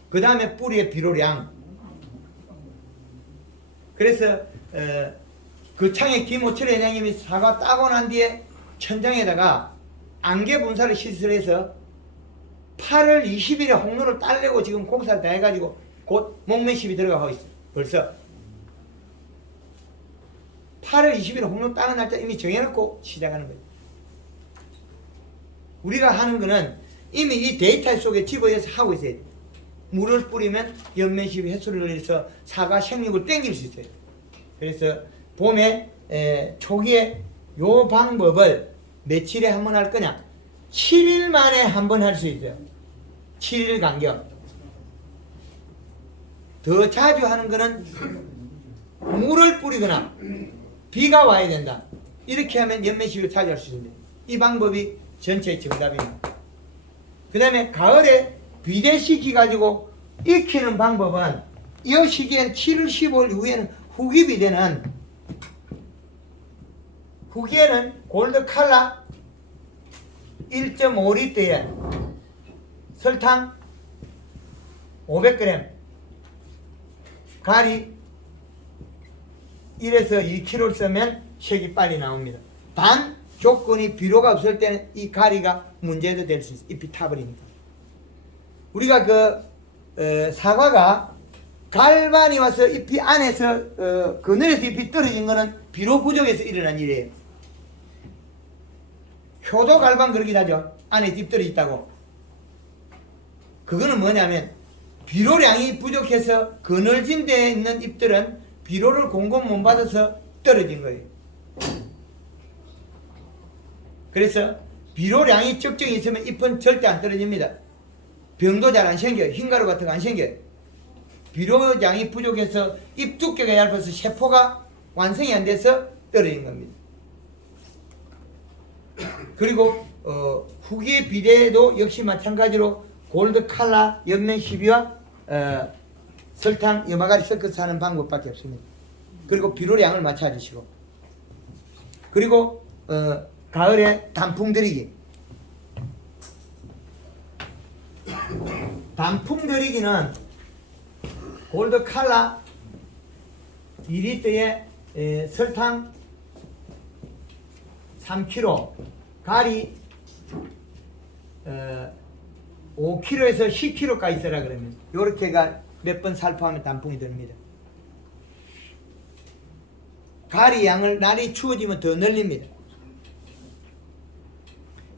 그 다음에 뿌리의 비료량. 그래서 그 창에 김오철 회장님이 사과 따고 난 뒤에 천장에다가 안개 분사를 시설해서 8월 20일에 홍로를 따려고 지금 공사를 다 해가지고 곧 목매십이 들어가고 있어요. 벌써 8월 20일에 홍로 따는 날짜 이미 정해놓고 시작하는 거예요. 우리가 하는 거는 이미 이 데이터 속에 집어넣어서 하고 있어요. 물을 뿌리면 연면십이 횟수를 늘려서 사과 생육을 땡길 수 있어요. 그래서 봄에 초기에 요 방법을 며칠에 한 번 할 거냐? 7일 만에 한 번 할 수 있어요. 7일 간격. 더 자주 하는 거는 물을 뿌리거나 비가 와야 된다. 이렇게 하면 연면십을 자주 할 수 있습니다. 이 방법이 전체의 정답입니다. 그 다음에 가을에 비대시키 가지고 익히는 방법은 이 시기엔 7월 15일 이후에는 후기비대는 후기에는 골드 칼라 1.5리터에 설탕 500g, 가리 1에서 2kg를 쓰면 색이 빨리 나옵니다. 단 조건이 비료가 없을 때는 이 가리가 문제도 될 수 있어요. 잎이 타버리니까. 우리가 사과가 갈반이 와서 잎이 안에서 그늘에서 잎이 떨어진 거는 비료 부족에서 일어난 일이에요. 효도 갈반 그러긴 하죠. 안에 잎 떨어졌다고. 그거는 뭐냐면 비료량이 부족해서 그늘진 데에 있는 잎들은 비료를 공급 못 받아서 떨어진 거예요. 그래서 비료량이 적정히 있으면 잎은 절대 안 떨어집니다. 병도 잘 안 생겨요. 흰가루 같은 거 안 생겨요. 비료량이 부족해서 잎 두께가 얇아서 세포가 완성이 안 돼서 떨어진 겁니다. 그리고 후기 비대도 역시 마찬가지로 골드 칼라 연면 시비와 설탕 염화가리 섞어서 하는 방법밖에 없습니다. 그리고 비료량을 맞춰주시고, 그리고 가을에 단풍 들이기. 단풍 들이기는 골드 칼라 2리터에 설탕 3kg, 가리 5kg에서 10kg까지 쓰라 그러면 요렇게가 몇 번 살포하면 단풍이 됩니다. 가리 양을 날이 추워지면 더 늘립니다.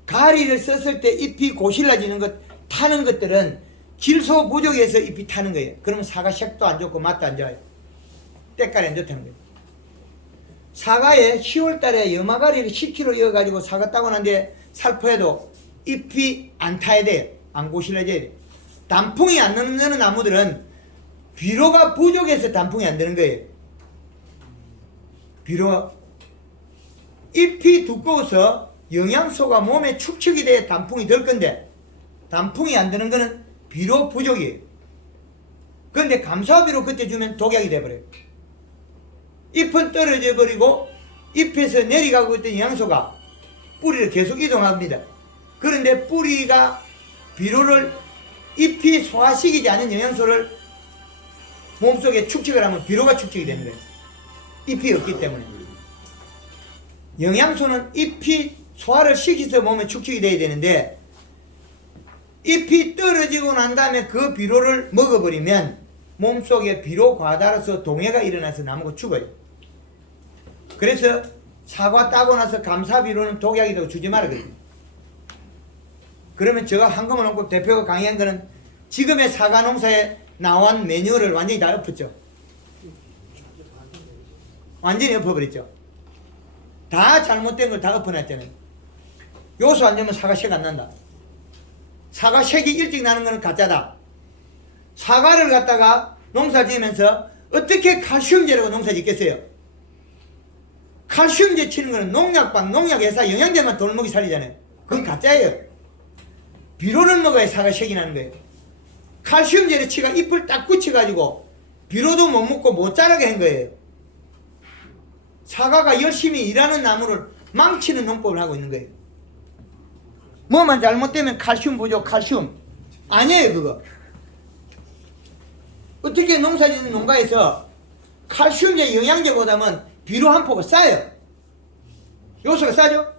가리를 썼을 때 잎이 고실라지는 것, 타는 것들은 질소 부족해서 잎이 타는 거예요. 그러면 사과 색도 안 좋고 맛도 안 좋아요. 때깔이 안 좋다는 거예요. 사과에 10월달에 염화가리를 10kg 이어가지고 사과 따고 난 뒤에 살포해도 잎이 안 타야 돼요. 안 고실라져야 돼요. 단풍이 안 나는 나무들은 비료가 부족해서 단풍이 안 되는 거예요. 비료, 잎이 두꺼워서 영양소가 몸에 축적이 돼야 단풍이 될 건데 단풍이 안 되는 거는 비료 부족이에요. 그런데 감사비료 그때 주면 독약이 돼버려요. 잎은 떨어져 버리고 잎에서 내려가고 있던 영양소가 뿌리를 계속 이동합니다. 그런데 뿌리가 비료를 잎이 소화시키지 않은 영양소를 몸속에 축적을 하면 비료가 축적이 되는 거예요. 잎이 없기 때문에. 영양소는 잎이 소화를 시켜서 몸에 축적이 돼야 되는데 잎이 떨어지고 난 다음에 그 비료를 먹어버리면 몸속에 비료 과다로서 동해가 일어나서 나무가 죽어요. 그래서 사과 따고 나서 감사 비료는 독약이 되고 주지 말아 그래요. 그러면 제가 한꺼번에 놓고 대표가 강의한 거는 지금의 사과 농사에 나온 매뉴얼을 완전히 다 엎었죠. 완전히 엎어버렸죠. 다 잘못된 걸 다 엎어놨잖아요. 요소 안 되면 사과 색 안 난다. 사과 색이 일찍 나는 거는 가짜다. 사과를 갖다가 농사 지으면서 어떻게 칼슘제라고 농사 짓겠어요? 칼슘제 치는 거는 농약방, 농약회사 영양제만 돌먹이 살리잖아요. 그건 가짜예요. 비료를 먹어야 사과 색이 나는 거예요. 칼슘제를 치가 잎을 딱 굳혀가지고 비료도 못 먹고 못 자라게 한 거예요. 사과가 열심히 일하는 나무를 망치는 농법을 하고 있는 거예요. 뭐만 잘못되면 칼슘 부족, 칼슘. 아니에요, 그거. 어떻게 농사 짓는 농가에서 칼슘제 영양제보다는 비료 한 포가 싸요. 요소가 싸죠?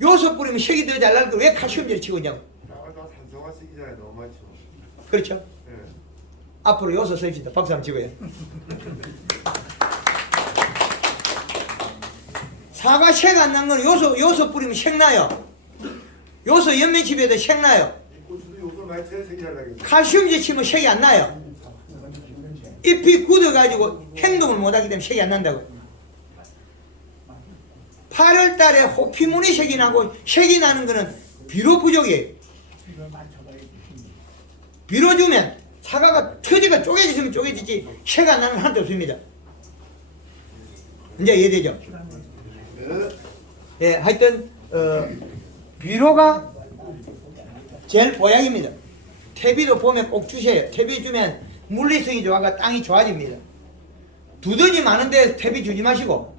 요소 뿌리면 색이 더 잘 날 거 왜 칼슘제를 치고 있냐고. 다 산성화시키잖아요. 너무 많죠. 그렇죠? 예. 앞으로 요소 써입시다. 박수 한번 치고요. 사과 색 안 난 거는 요소 뿌리면 색 나요. 요소 연면집에도 색 나요. 이 고추도 요걸 많이 쳐야 색이 잘 나겠네. 칼슘제 치면 색이 안 나요. 잎이 굳어가지고 행동을 못하기 때문에 색이 안 난다고. 8월 달에 호피무늬 색이 나고 색이 나는 거는 비료 부족이에요. 비료 주면 사과가 터지가 쪼개지면 쪼개지지 색 안 나는 하나도 없습니다. 이제 이해되죠? 예, 하여튼 비료가 제일 보약입니다. 퇴비도 보면 꼭 주세요. 퇴비 주면 물리성이 좋아가 땅이 좋아집니다. 두더지 많은데 퇴비 주지 마시고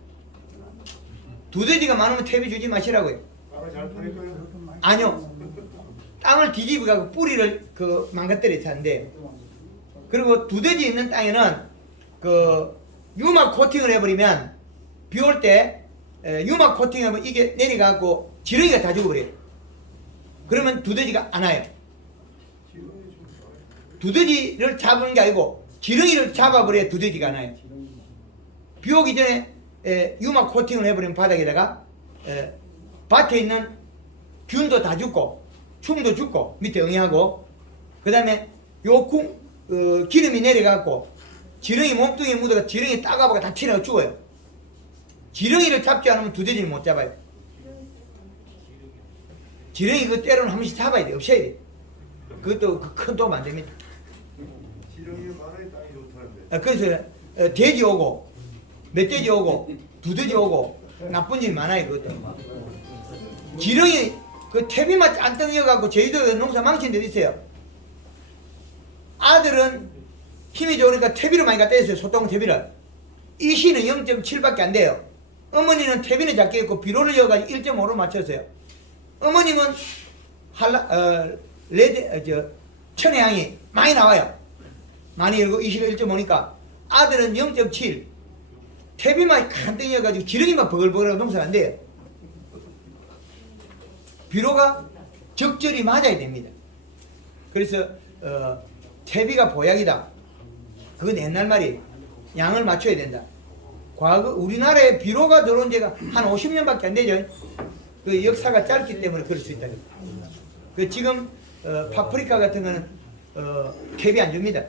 두더지가 많으면 퇴비 주지 마시라고요. 땅을 잘 파니까요. 아니요. 땅을 뒤집어가고 뿌리를 망가뜨려서 하는데 그리고 두더지 있는 땅에는 유막 코팅을 해버리면 비 올 때 유막 코팅하면 이게 내려가고 지렁이가 다 죽어버려요. 그러면 두더지가 안 와요. 두더지를 잡는 게 아니고 지렁이를 잡아버려야 두더지가 안 와요. 비 오기 전에 유막 코팅을 해버리면 바닥에다가 밭에 있는 균도 다 죽고 충도 죽고 밑에 응애하고 그 다음에 기름이 내려가고 지렁이 몸뚱이에 묻어가 지렁이 따가보가 다 튀어나가 죽어요. 지렁이를 잡지 않으면 두더지를 못 잡아요. 지렁이 그 때로는 한 번씩 잡아야 돼. 없애야 돼. 그것도 큰 도움 안 됩니다. 지렁이가 많아야 땅이 좋다는데. 그래서 돼지 오고 멧돼지 오고 두더지 오고 나쁜 짓이 많아요. 그것도. 지렁이 그 퇴비만 짠 떠갖고 제주도에 농사 망친 데도 있어요. 아들은 힘이 좋으니까 퇴비를 많이 갖다 했어요. 소똥 퇴비를. 이시는 0.7밖에 안 돼요. 어머니는 퇴비는 작게 했고 비료를 넣어가지고 1.5로 맞췄어요. 어머님은 천혜향이 많이 나와요. 많이 열고 이시가 1.5니까 아들은 0.7. 퇴비만 간땡이어가지고 지렁이만 버글버글하고 농사가 안 돼요. 비료가 적절히 맞아야 됩니다. 그래서 퇴비가 보약이다. 그건 옛날 말이에요. 양을 맞춰야 된다. 과거 우리나라에 비료가 들어온 지가 한 50년밖에 안 되죠. 그 역사가 짧기 때문에 그럴 수 있다. 그 지금 파프리카 같은 거는 퇴비 안 줍니다.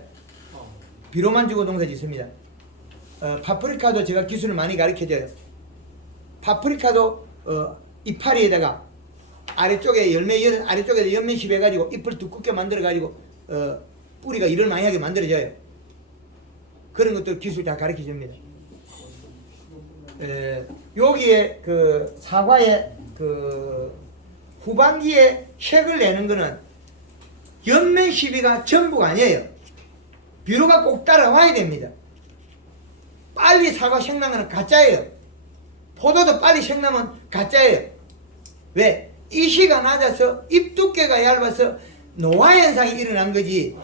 비료만 주고 농사 짓습니다. 파프리카도 제가 기술을 많이 가르쳐줘요. 파프리카도 이파리에다가 아래쪽에 아래쪽에 연면십 해가지고 잎을 두껍게 만들어가지고 뿌리가 일을 많이 하게 만들어져요. 그런 것도 기술 다 가르쳐줍니다. 여기에 사과의 후반기에 색을 내는 거는 연면 시비가 전부가 아니에요. 비료가 꼭 따라와야 됩니다. 빨리 사과 색나는 거는 가짜예요. 포도도 빨리 색나면 가짜예요. 왜? 이시가 낮아서 잎 두께가 얇아서 노화 현상이 일어난 거지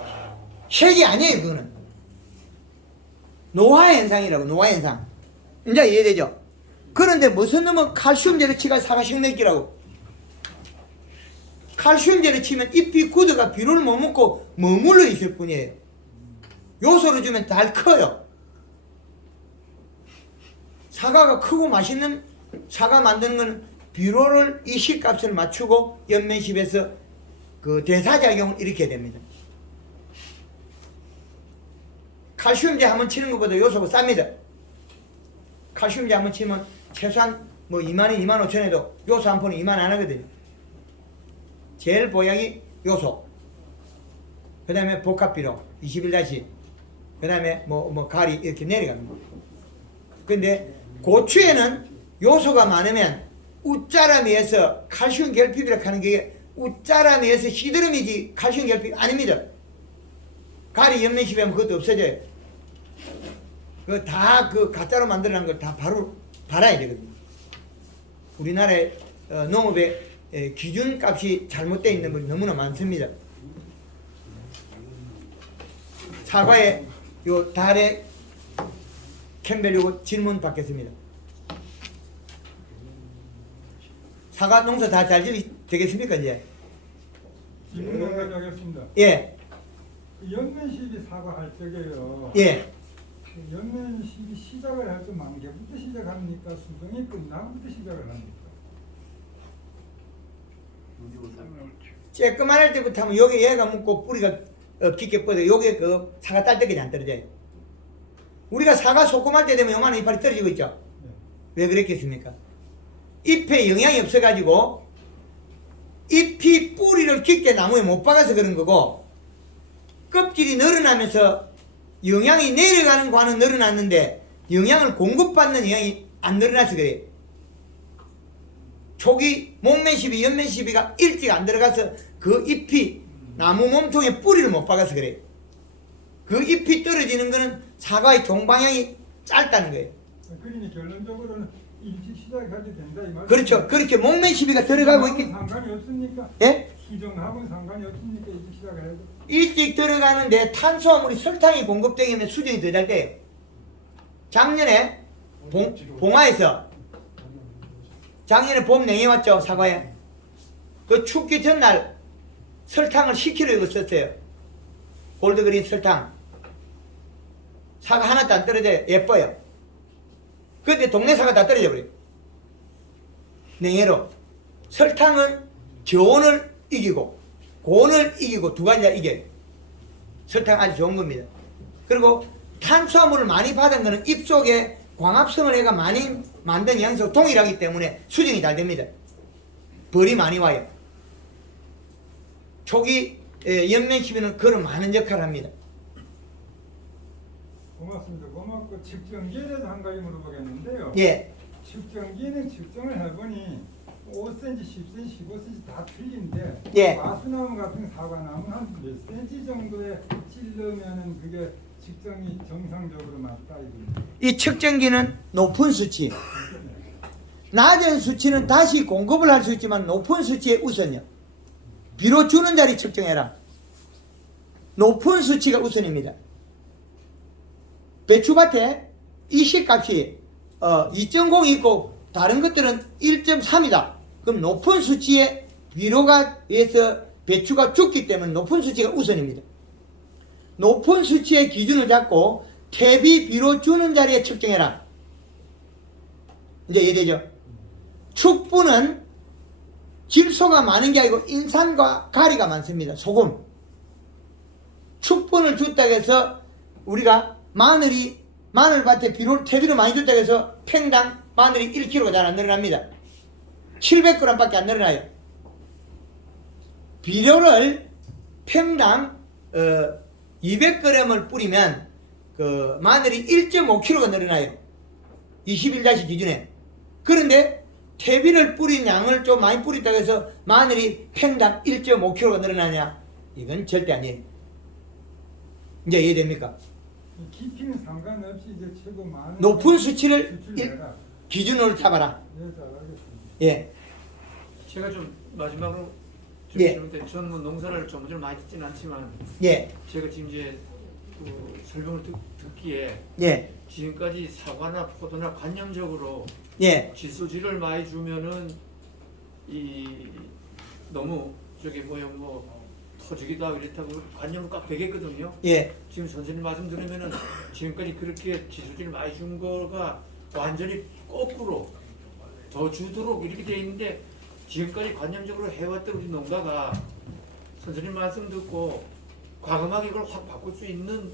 핵이 아니에요. 그거는 노화 현상이라고. 노화 현상. 이제 이해되죠? 그런데 무슨 놈은 칼슘제를 치가 사과 식내기라고. 칼슘제를 치면 잎이 굳어가 비료를 못 먹고 머물러 있을 뿐이에요. 요소를 주면 잘 커요. 사과가 크고 맛있는 사과 만드는 건 비료를 이 식값을 맞추고 연면십에서 그 대사작용을 일으켜야 됩니다. 칼슘제 한번 치는 것보다 요소가 쌉니다. 칼슘제 한번 치면 최소한 뭐 2만원, 2만 5천에도 요소 한 푼은 2만 안 하거든요. 제일 보약이 요소. 그 다음에 복합비료 21다시. 그 다음에 뭐 가리 이렇게 내려가는 거. 근데 고추에는 요소가 많으면 웃자람이에서 칼슘 결핍이라고 하는 게 웃자람이에서 시드름이지 칼슘 결핍 아닙니다. 가리 연면십에 하면 그것도 없어져요. 그 다 그 가짜로 만들어낸 걸 다 바로 발아야 되거든요. 우리나라의 농업의 기준값이 잘못되어 있는 분이 너무나 많습니다. 사과에 요 달에 캠벨 요거 질문 받겠습니다. 사과 농사 다 잘 되겠습니까 이제? 질문 가져가겠습니다. 예. 연면십이 사과할 적에요. 예. 연면십이 시작을 할 때 만개부터 시작합니까? 수정이 끝나부터 시작을 합니까? 쬐끄만 할 때부터 하면 여기 얘가 묻고 뿌리가 깊게 뻗어 여기 그 사과 딸 때까지 안 떨어져요. 우리가 사과 소금할 때 되면 요만한 이파리 떨어지고 있죠. 네. 왜 그랬겠습니까? 잎에 영양이 없어가지고 잎이 뿌리를 깊게 나무에 못 박아서 그런 거고 껍질이 늘어나면서 영양이 내려가는 관은 늘어났는데 영양을 공급받는 영양이 안 늘어나서 그래요. 초기 목면십이 연면십이가 일찍 안 들어가서 그 잎이 나무 몸통에 뿌리를 못 박아서 그래요. 그 잎이 떨어지는 거는 사과의 종방향이 짧다는 거예요. 그러니 결론적으로는 일찍 시작해도 된다 이 말이죠. 그렇죠. 그렇게 목면십이가 들어가고 있기 상관이 없습니까? 예? 수정하고는 상관이 없습니까? 일찍 시작을 해도. 일찍 들어가는데 탄수화물이 설탕이 공급되면 수정이 더 잘 돼요. 작년에 봉화에서 작년에 봄 냉해 왔죠 사과에. 그 춥기 전날 설탕을 10kg 이거 썼어요. 골드그린 설탕. 사과 하나도 안 떨어져요. 예뻐요. 근데 동네 사과 다 떨어져 버려요. 냉해로. 설탕은 저온을 이기고 고온을 이기고 두 가지 다 이겨요. 설탕 아주 좋은 겁니다. 그리고 탄수화물을 많이 받은 거는 잎 속에 광합성을 해가 많이 만든 양소 동일하기 때문에 수정이 잘 됩니다. 벌이 많이 와요. 초기 연면십이는 그런 많은 역할을 합니다. 고맙습니다. 고맙고 측정기에 대해서 한 가지 물어보겠는데요. 예. 측정기는 측정을 해보니 5cm, 10cm, 15cm 다 틀린데 예. 마수나무 같은 사과나무는 한 몇 cm 정도에 찔르면은 그게 측정이 정상적으로 맞다 이겁니다. 이 측정기는 높은 수치, 낮은 수치는 다시 공급을 할 수 있지만 높은 수치에 우선이요. 비료 주는 자리 측정해라. 높은 수치가 우선입니다. 배추밭에 이식값이 2.0 있고 다른 것들은 1.3이다. 그럼 높은 수치에 비료가 의해서 배추가 죽기 때문에 높은 수치가 우선입니다. 높은 수치의 기준을 잡고 퇴비 비료 주는 자리에 측정해라. 이제 이해되죠? 축부는 질소가 많은 게 아니고 인산과 가리가 많습니다. 소금. 축분을 줬다고 해서 우리가 마늘밭에 퇴비를 많이 줬다고 해서 팽당 마늘이 1kg가 잘 안 늘어납니다. 700g 밖에 안 늘어나요. 비료를 평당 200g을 뿌리면 그 마늘이 1.5kg가 늘어나요. 21다시 기준에. 그런데 퇴비를 뿌린 양을 좀 많이 뿌렸다고 해서 마늘이 평당 1.5kg가 늘어나냐? 이건 절대 아니에요. 이제 이해됩니까? 깊이는 상관없이 이제 최고 많은 높은 수치를 내라. 기준으로 잡아라. 네, 잘 알겠습니다. 예. 제가 좀 마지막으로 예. 저는 뭐 농사를 전문적으로 많이 짓지는 않지만 예, 제가 지금 이제 그 설명을 듣기에 예, 지금까지 사과나 포도나 관념적으로 예, 질소질을 많이 주면은 이 너무 저기 뭐 터지기도 하고 이렇다고 관념을 꽉 배겠거든요. 예, 지금 선생님 말씀 들으면은 지금까지 그렇게 질소질 많이 준 거가 완전히 거꾸로 더 주도록 이렇게 돼 있는데 지금까지 관념적으로 해왔던 우리 농가가 선생님 말씀 듣고 과감하게 이걸 확 바꿀 수 있는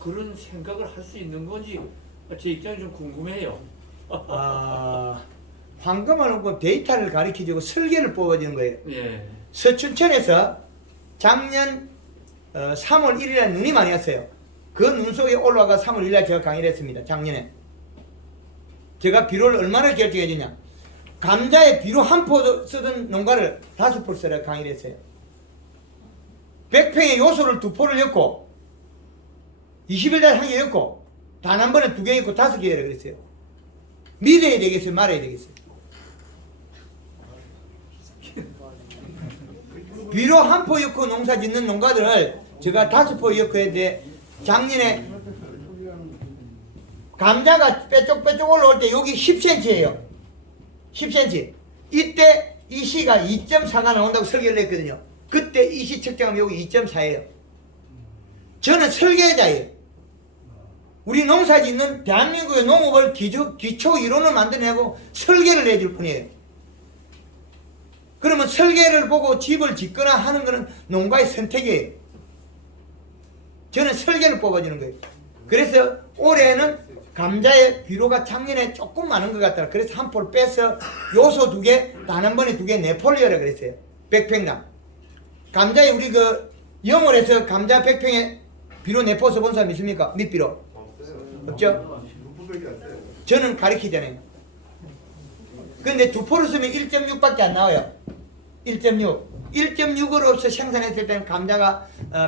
그런 생각을 할 수 있는 건지 제 입장이 좀 궁금해요. 황금을 놓고 데이터를 가리켜주고 설계를 뽑아주는 거예요. 예. 서춘천에서 작년 3월 1일에 눈이 많이 왔어요. 그 눈 속에 올라가 3월 1일에 제가 강의를 했습니다. 작년에. 제가 비료를 얼마나 결정해 주냐. 감자에 비료 한 포도 쓰던 농가를 5포를 쓰라 강의를 했어요. 100평에 요소를 2포를 엮고 20일날 한 개 엮고 단 한 번에 2개 엮고 5개라 그랬어요. 믿어야 되겠어요? 말아야 되겠어요? 비료 한 포 엮고 농사 짓는 농가들을 제가 5포 엮고 했는데 작년에 감자가 빼쪽빼쪽 올라올 때 여기 10cm예요. 10cm. 이때 이 시가 2.4가 나온다고 설계를 했거든요. 그때 이 시 측정하면 여기 2.4예요. 저는 설계자예요. 우리 농사 짓는 대한민국의 농업을 기초 이론을 만들어내고 설계를 해줄 뿐이에요. 그러면 설계를 보고 집을 짓거나 하는 것은 농가의 선택이에요. 저는 설계를 뽑아주는 거예요. 그래서 올해는 감자의 비료가 작년에 조금 많은 것 같더라. 그래서 한 포를 빼서 요소 2개, 단 한 번에 2개, 4포를 열어 그랬어요. 100평당. 감자에 우리 그 영월에서 감자 100평에 비료 4포 써본 사람 있습니까? 밑비료. 없죠? 루프백이 안 써요. 저는 가리키잖아요. 근데 2포를 쓰면 1.6밖에 안 나와요. 1.6. 1.6으로서 생산했을 때는 감자가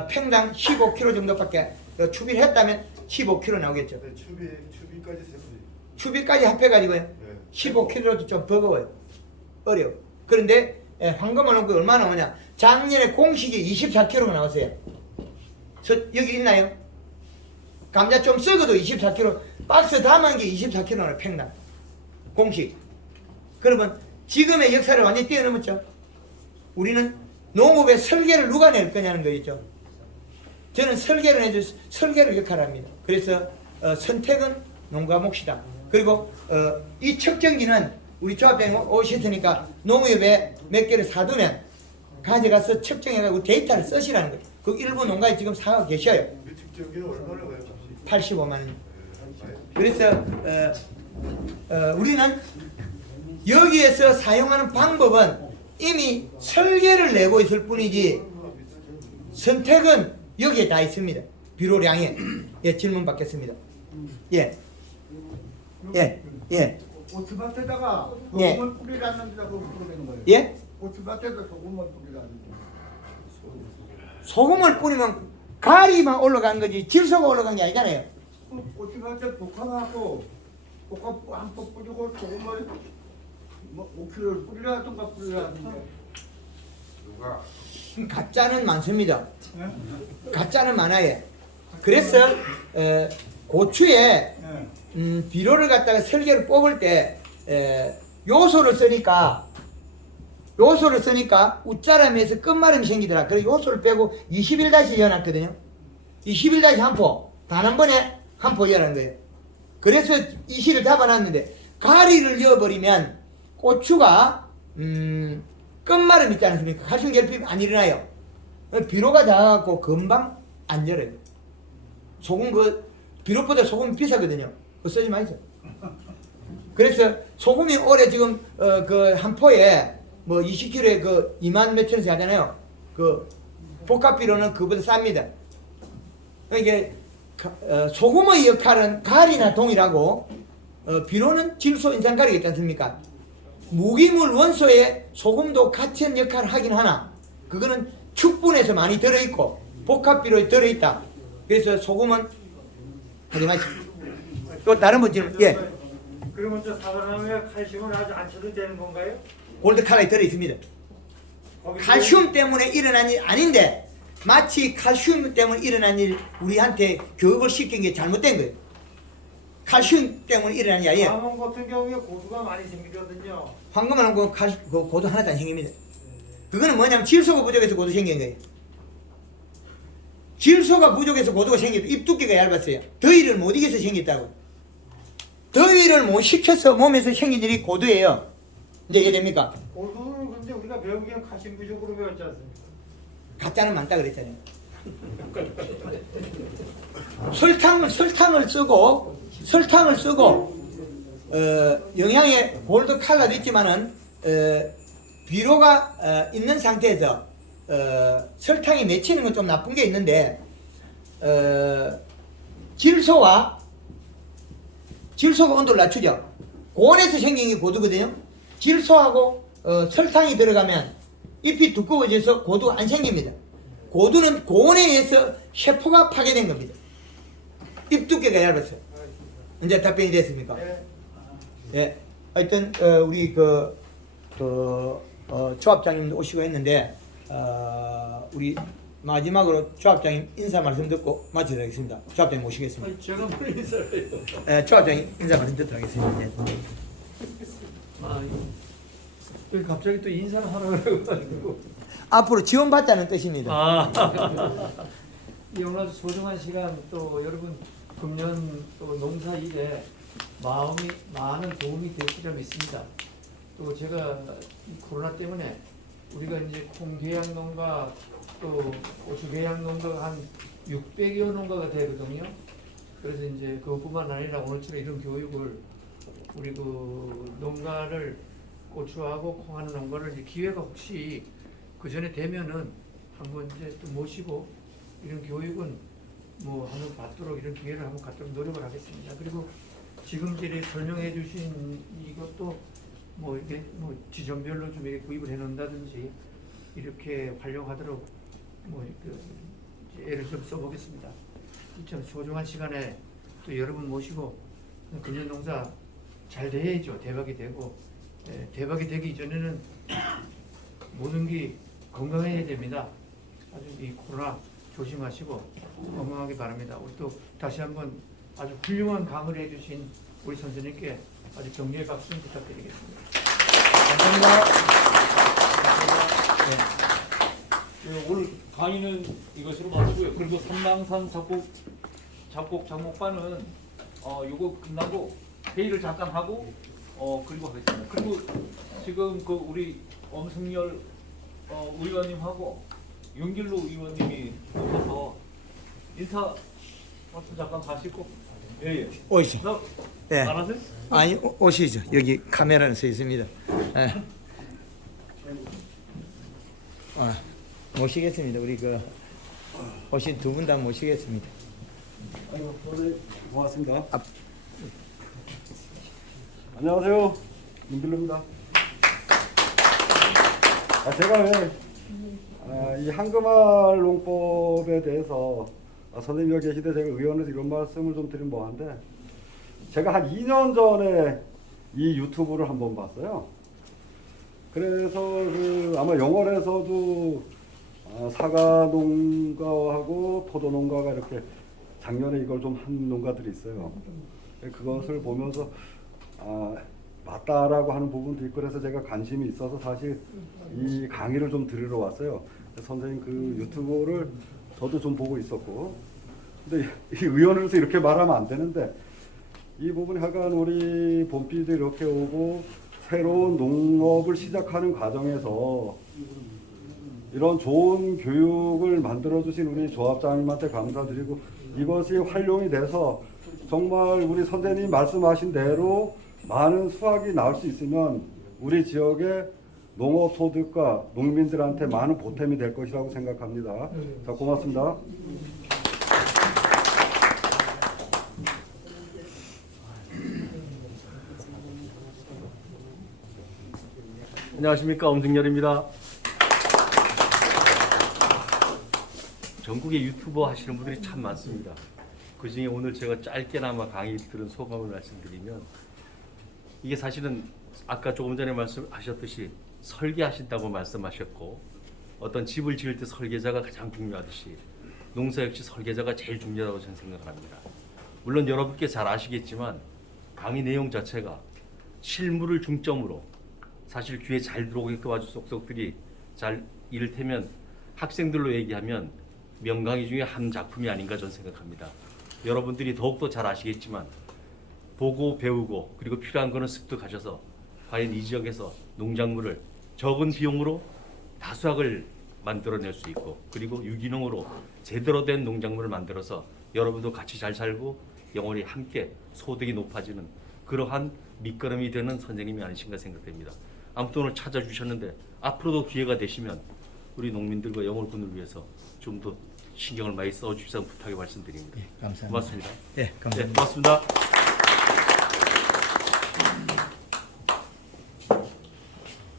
평당 15kg 정도밖에 추비를 했다면 15kg 나오겠죠. 네, 추비까지 세분이. 추비까지 합해가지고요. 네. 15kg도 좀 버거워요. 어려워. 그런데 황금을 놓고 얼마 나오냐. 작년에 공식이 24kg가 나왔어요. 여기 있나요? 감자 좀 썩어도 24kg. 박스 담은 게 24kg 나와요. 평당. 공식. 그러면 지금의 역사를 완전히 뛰어넘었죠. 우리는 농업의 설계를 누가 낼 거냐는 거겠죠. 저는 설계를 해줄 설계를 역할을 합니다. 그래서 선택은 농가 몫이다. 그리고 이 측정기는 우리 조합장님 오셨으니까 농협에 몇 개를 사두면 가져가서 측정해가지고 데이터를 쓰시라는 거예요. 그 일부 농가에 지금 사고 계셔요. 그 측정기는 얼마나 가요? 85만 원. 그래서 우리는 여기에서 사용하는 방법은 이미 설계를 내고 있을 뿐이지 선택은 여기에 다 있습니다. 비료량에. 예, 질문 받겠습니다. 예. 예. 예. 고추밭에다가 예. 소금을 뿌리라는 데다가 뿌리는 거예요. 예? 고추밭에다 소금을 뿌리라는 거. 소금을 뿌리면 가리만 올라간 거지 질소가 올라간 게 아니잖아요. 고추밭에 독하고 독하 한포 뿌리고 소금을 뭐 5kg를 뿌리라든가 뿌리라든가. 가짜는 많습니다. 가짜는 많아요. 그래서 고추에 비료를 갖다가 설계를 뽑을 때 요소를 쓰니까 웃자람에서 끝마름이 생기더라. 그래서 요소를 빼고 20일 다시 이어놨거든요. 20일 다시 한 포, 단 한 번에 한 포 이어난 거예요. 그래서 이 실을 잡아놨는데 가리를 이어버리면 고추가 끝마름 있지 않습니까? 칼슘 결핍이 안 일어나요. 비료가 작아갖고 금방 안 열어요. 소금 비료보다 소금이 비싸거든요. 그거 쓰지 마세요. 그래서 소금이 올해 지금 그 한 포에 뭐 20kg에 그 2만 몇천 원씩 하잖아요. 그 복합 비료는 그보다 쌉니다. 그러니까 소금의 역할은 가리나 동일하고 비료는 질소 인상 가리겠지 않습니까? 무기물 원소에 소금도 같은 역할을 하긴 하나 그거는 축분에서 많이 들어있고 복합 비료에 들어있다. 그래서 소금은 하지 마시고 또 다른 문제는 예. 그러면 저 사과나무에 칼슘을 아주 안 쳐도 되는 건가요? 골드 칼라에 들어있습니다. 칼슘 때문에 일어난 일 아닌데 마치 칼슘 때문에 일어난 일 우리한테 교육을 시킨 게 잘못된 거예요. 칼슘 때문에 일어난 일이 아니에요. 암원 같은 경우에 고수가 많이 생기거든요. 황금은 그 고도 하나도 안 생깁니다. 그거는 뭐냐면 질소가 부족해서 고도 생긴 거예요. 질소가 부족해서 고도가 생겼다. 입 두께가 얇았어요. 더위를 못 이겨서 생겼다고. 더위를 못 식혀서 몸에서 생긴 일이 고도예요. 이제 이해됩니까? 고수는 근데 우리가 배우기엔 칼슘 부족으로 배웠지 않습니까? 가짜는 많다 그랬잖아요. 설탕을 쓰고 영양에 골드 칼라도 있지만은 비료가 있는 상태에서 설탕이 맺히는 건 좀 나쁜 게 있는데 질소가 온도를 낮추죠. 고온에서 생긴 게 고도거든요. 질소하고 설탕이 들어가면 잎이 두꺼워져서 고도가 안 생깁니다. 고도는 고온에 의해서 세포가 파괴된 겁니다. 잎 두께가 얇았어요. 이제 답변이 됐습니까? 네. 예. 하여튼 우리 조합장님도 오시고 했는데 우리 마지막으로 조합장님 인사 말씀 듣고 마치도록 하겠습니다. 조합장님 모시겠습니다. 제가 뭘 인사를 해요? 예, 조합장님 인사 말씀 듣도록 하겠습니다. 네. 왜 갑자기 또 인사를 하라고 그래가지고. 앞으로 지원받자는 뜻입니다. 이 오늘 소중한 시간 또 여러분 금년 또 농사 일에 마음이 많은 도움이 되시려 믿습니다. 또 제가 이 코로나 때문에 우리가 이제 콩계양 농가 또 고추 계양 농가가 한 600여 농가가 되거든요. 그래서 이제 그것뿐만 아니라 오늘처럼 이런 교육을 우리 그 농가를 고추하고 콩하는 농가를 이제 기회가 혹시 그 전에 되면은 한번 이제 또 모시고 이런 교육은 뭐 한번 받도록 이런 기회를 한번 갖도록 노력을 하겠습니다. 그리고 지금 이제 설명해 주신 이것도 뭐 이게 뭐 지점별로 좀 이렇게 구입을 해 놓는다든지 이렇게 활용하도록 뭐 애를 좀 써보겠습니다. 참 소중한 시간에 또 여러분 모시고 금년 농사 잘 돼야죠. 대박이 되고 대박이 되기 전에는 모든 게 건강해야 됩니다. 아주 이 코로나 조심하시고 건강하기 바랍니다. 우리 또 다시 한번 아주 훌륭한 강의를 해주신 우리 선생님께 아주 격려의 박수 좀 부탁드리겠습니다. 감사합니다. 오늘 강의는 이것으로 마치고요. 그리고 삼방산 작곡장목반은 요거 끝나고 회의를 잠깐 하고 그리고 하겠습니다. 그리고 지금 그 우리 엄승열 의원님하고 윤길로 의원님이 오셔서 인사 말씀 잠깐 하시고 예예. 오시죠. 네. 안 하세요? 아니 오시죠. 여기 카메라는 서 있습니다. 네. 모시겠습니다. 우리 그 오신 두 분 다 모시겠습니다. 아이고, 오늘 고맙습니다. 앞. 안녕하세요. 윤길로입니다. 제가 왜 이 한금알 농법에 대해서 선생님 여기 계시대 제가 의원에서 이런 말씀을 좀 드리면 뭐한데 제가 한 2년 전에 이 유튜브를 한번 봤어요. 그래서 그 아마 영월에서도 사과 농가하고 포도 농가가 이렇게 작년에 이걸 좀 한 농가들이 있어요. 그것을 보면서 맞다라고 하는 부분도 있고 그래서 제가 관심이 있어서 사실 이 강의를 좀 들으러 왔어요. 선생님 그 유튜브를 저도 좀 보고 있었고 근데 이 의원으로서 이렇게 말하면 안 되는데 이 부분이 하여간 우리 봄비도 이렇게 오고 새로운 농업을 시작하는 과정에서 이런 좋은 교육을 만들어주신 우리 조합장님한테 감사드리고 이것이 활용이 돼서 정말 우리 선생님이 말씀하신 대로 많은 수확이 나올 수 있으면 우리 지역의 농업 소득과 농민들한테 많은 보탬이 될 것이라고 생각합니다. 자, 고맙습니다. 안녕하십니까, 엄승열입니다. 전국에 유튜버 하시는 분들이 참 많습니다. 그 중에 오늘 제가 짧게나마 강의 들은 소감을 말씀드리면 이게 사실은 아까 조금 전에 말씀하셨듯이 설계하신다고 말씀하셨고 어떤 집을 지을 때 설계자가 가장 중요하듯이 농사 역시 설계자가 제일 중요하다고 저는 생각합니다. 물론 여러분께 잘 아시겠지만 강의 내용 자체가 실무를 중점으로 사실 귀에 잘 들어오게끔 아주 쏙쏙들이 잘 이를테면 학생들로 얘기하면 명강의 중에 한 작품이 아닌가 저는 생각합니다. 여러분들이 더욱더 잘 아시겠지만 보고 배우고 그리고 필요한 거는 습득하셔서 과연 이 지역에서 농작물을 적은 비용으로 다수확을 만들어낼 수 있고 그리고 유기농으로 제대로 된 농작물을 만들어서 여러분도 같이 잘 살고 영원히 함께 소득이 높아지는 그러한 밑거름이 되는 선생님이 아니신가 생각됩니다. 아무튼 오늘 찾아주셨는데 앞으로도 기회가 되시면 우리 농민들과 영월군을 위해서 좀 더 신경을 많이 써주시라는 부탁의 말씀드립니다. 감사합니다. 고맙습니다. 예, 감사합니다. 네, 고맙습니다.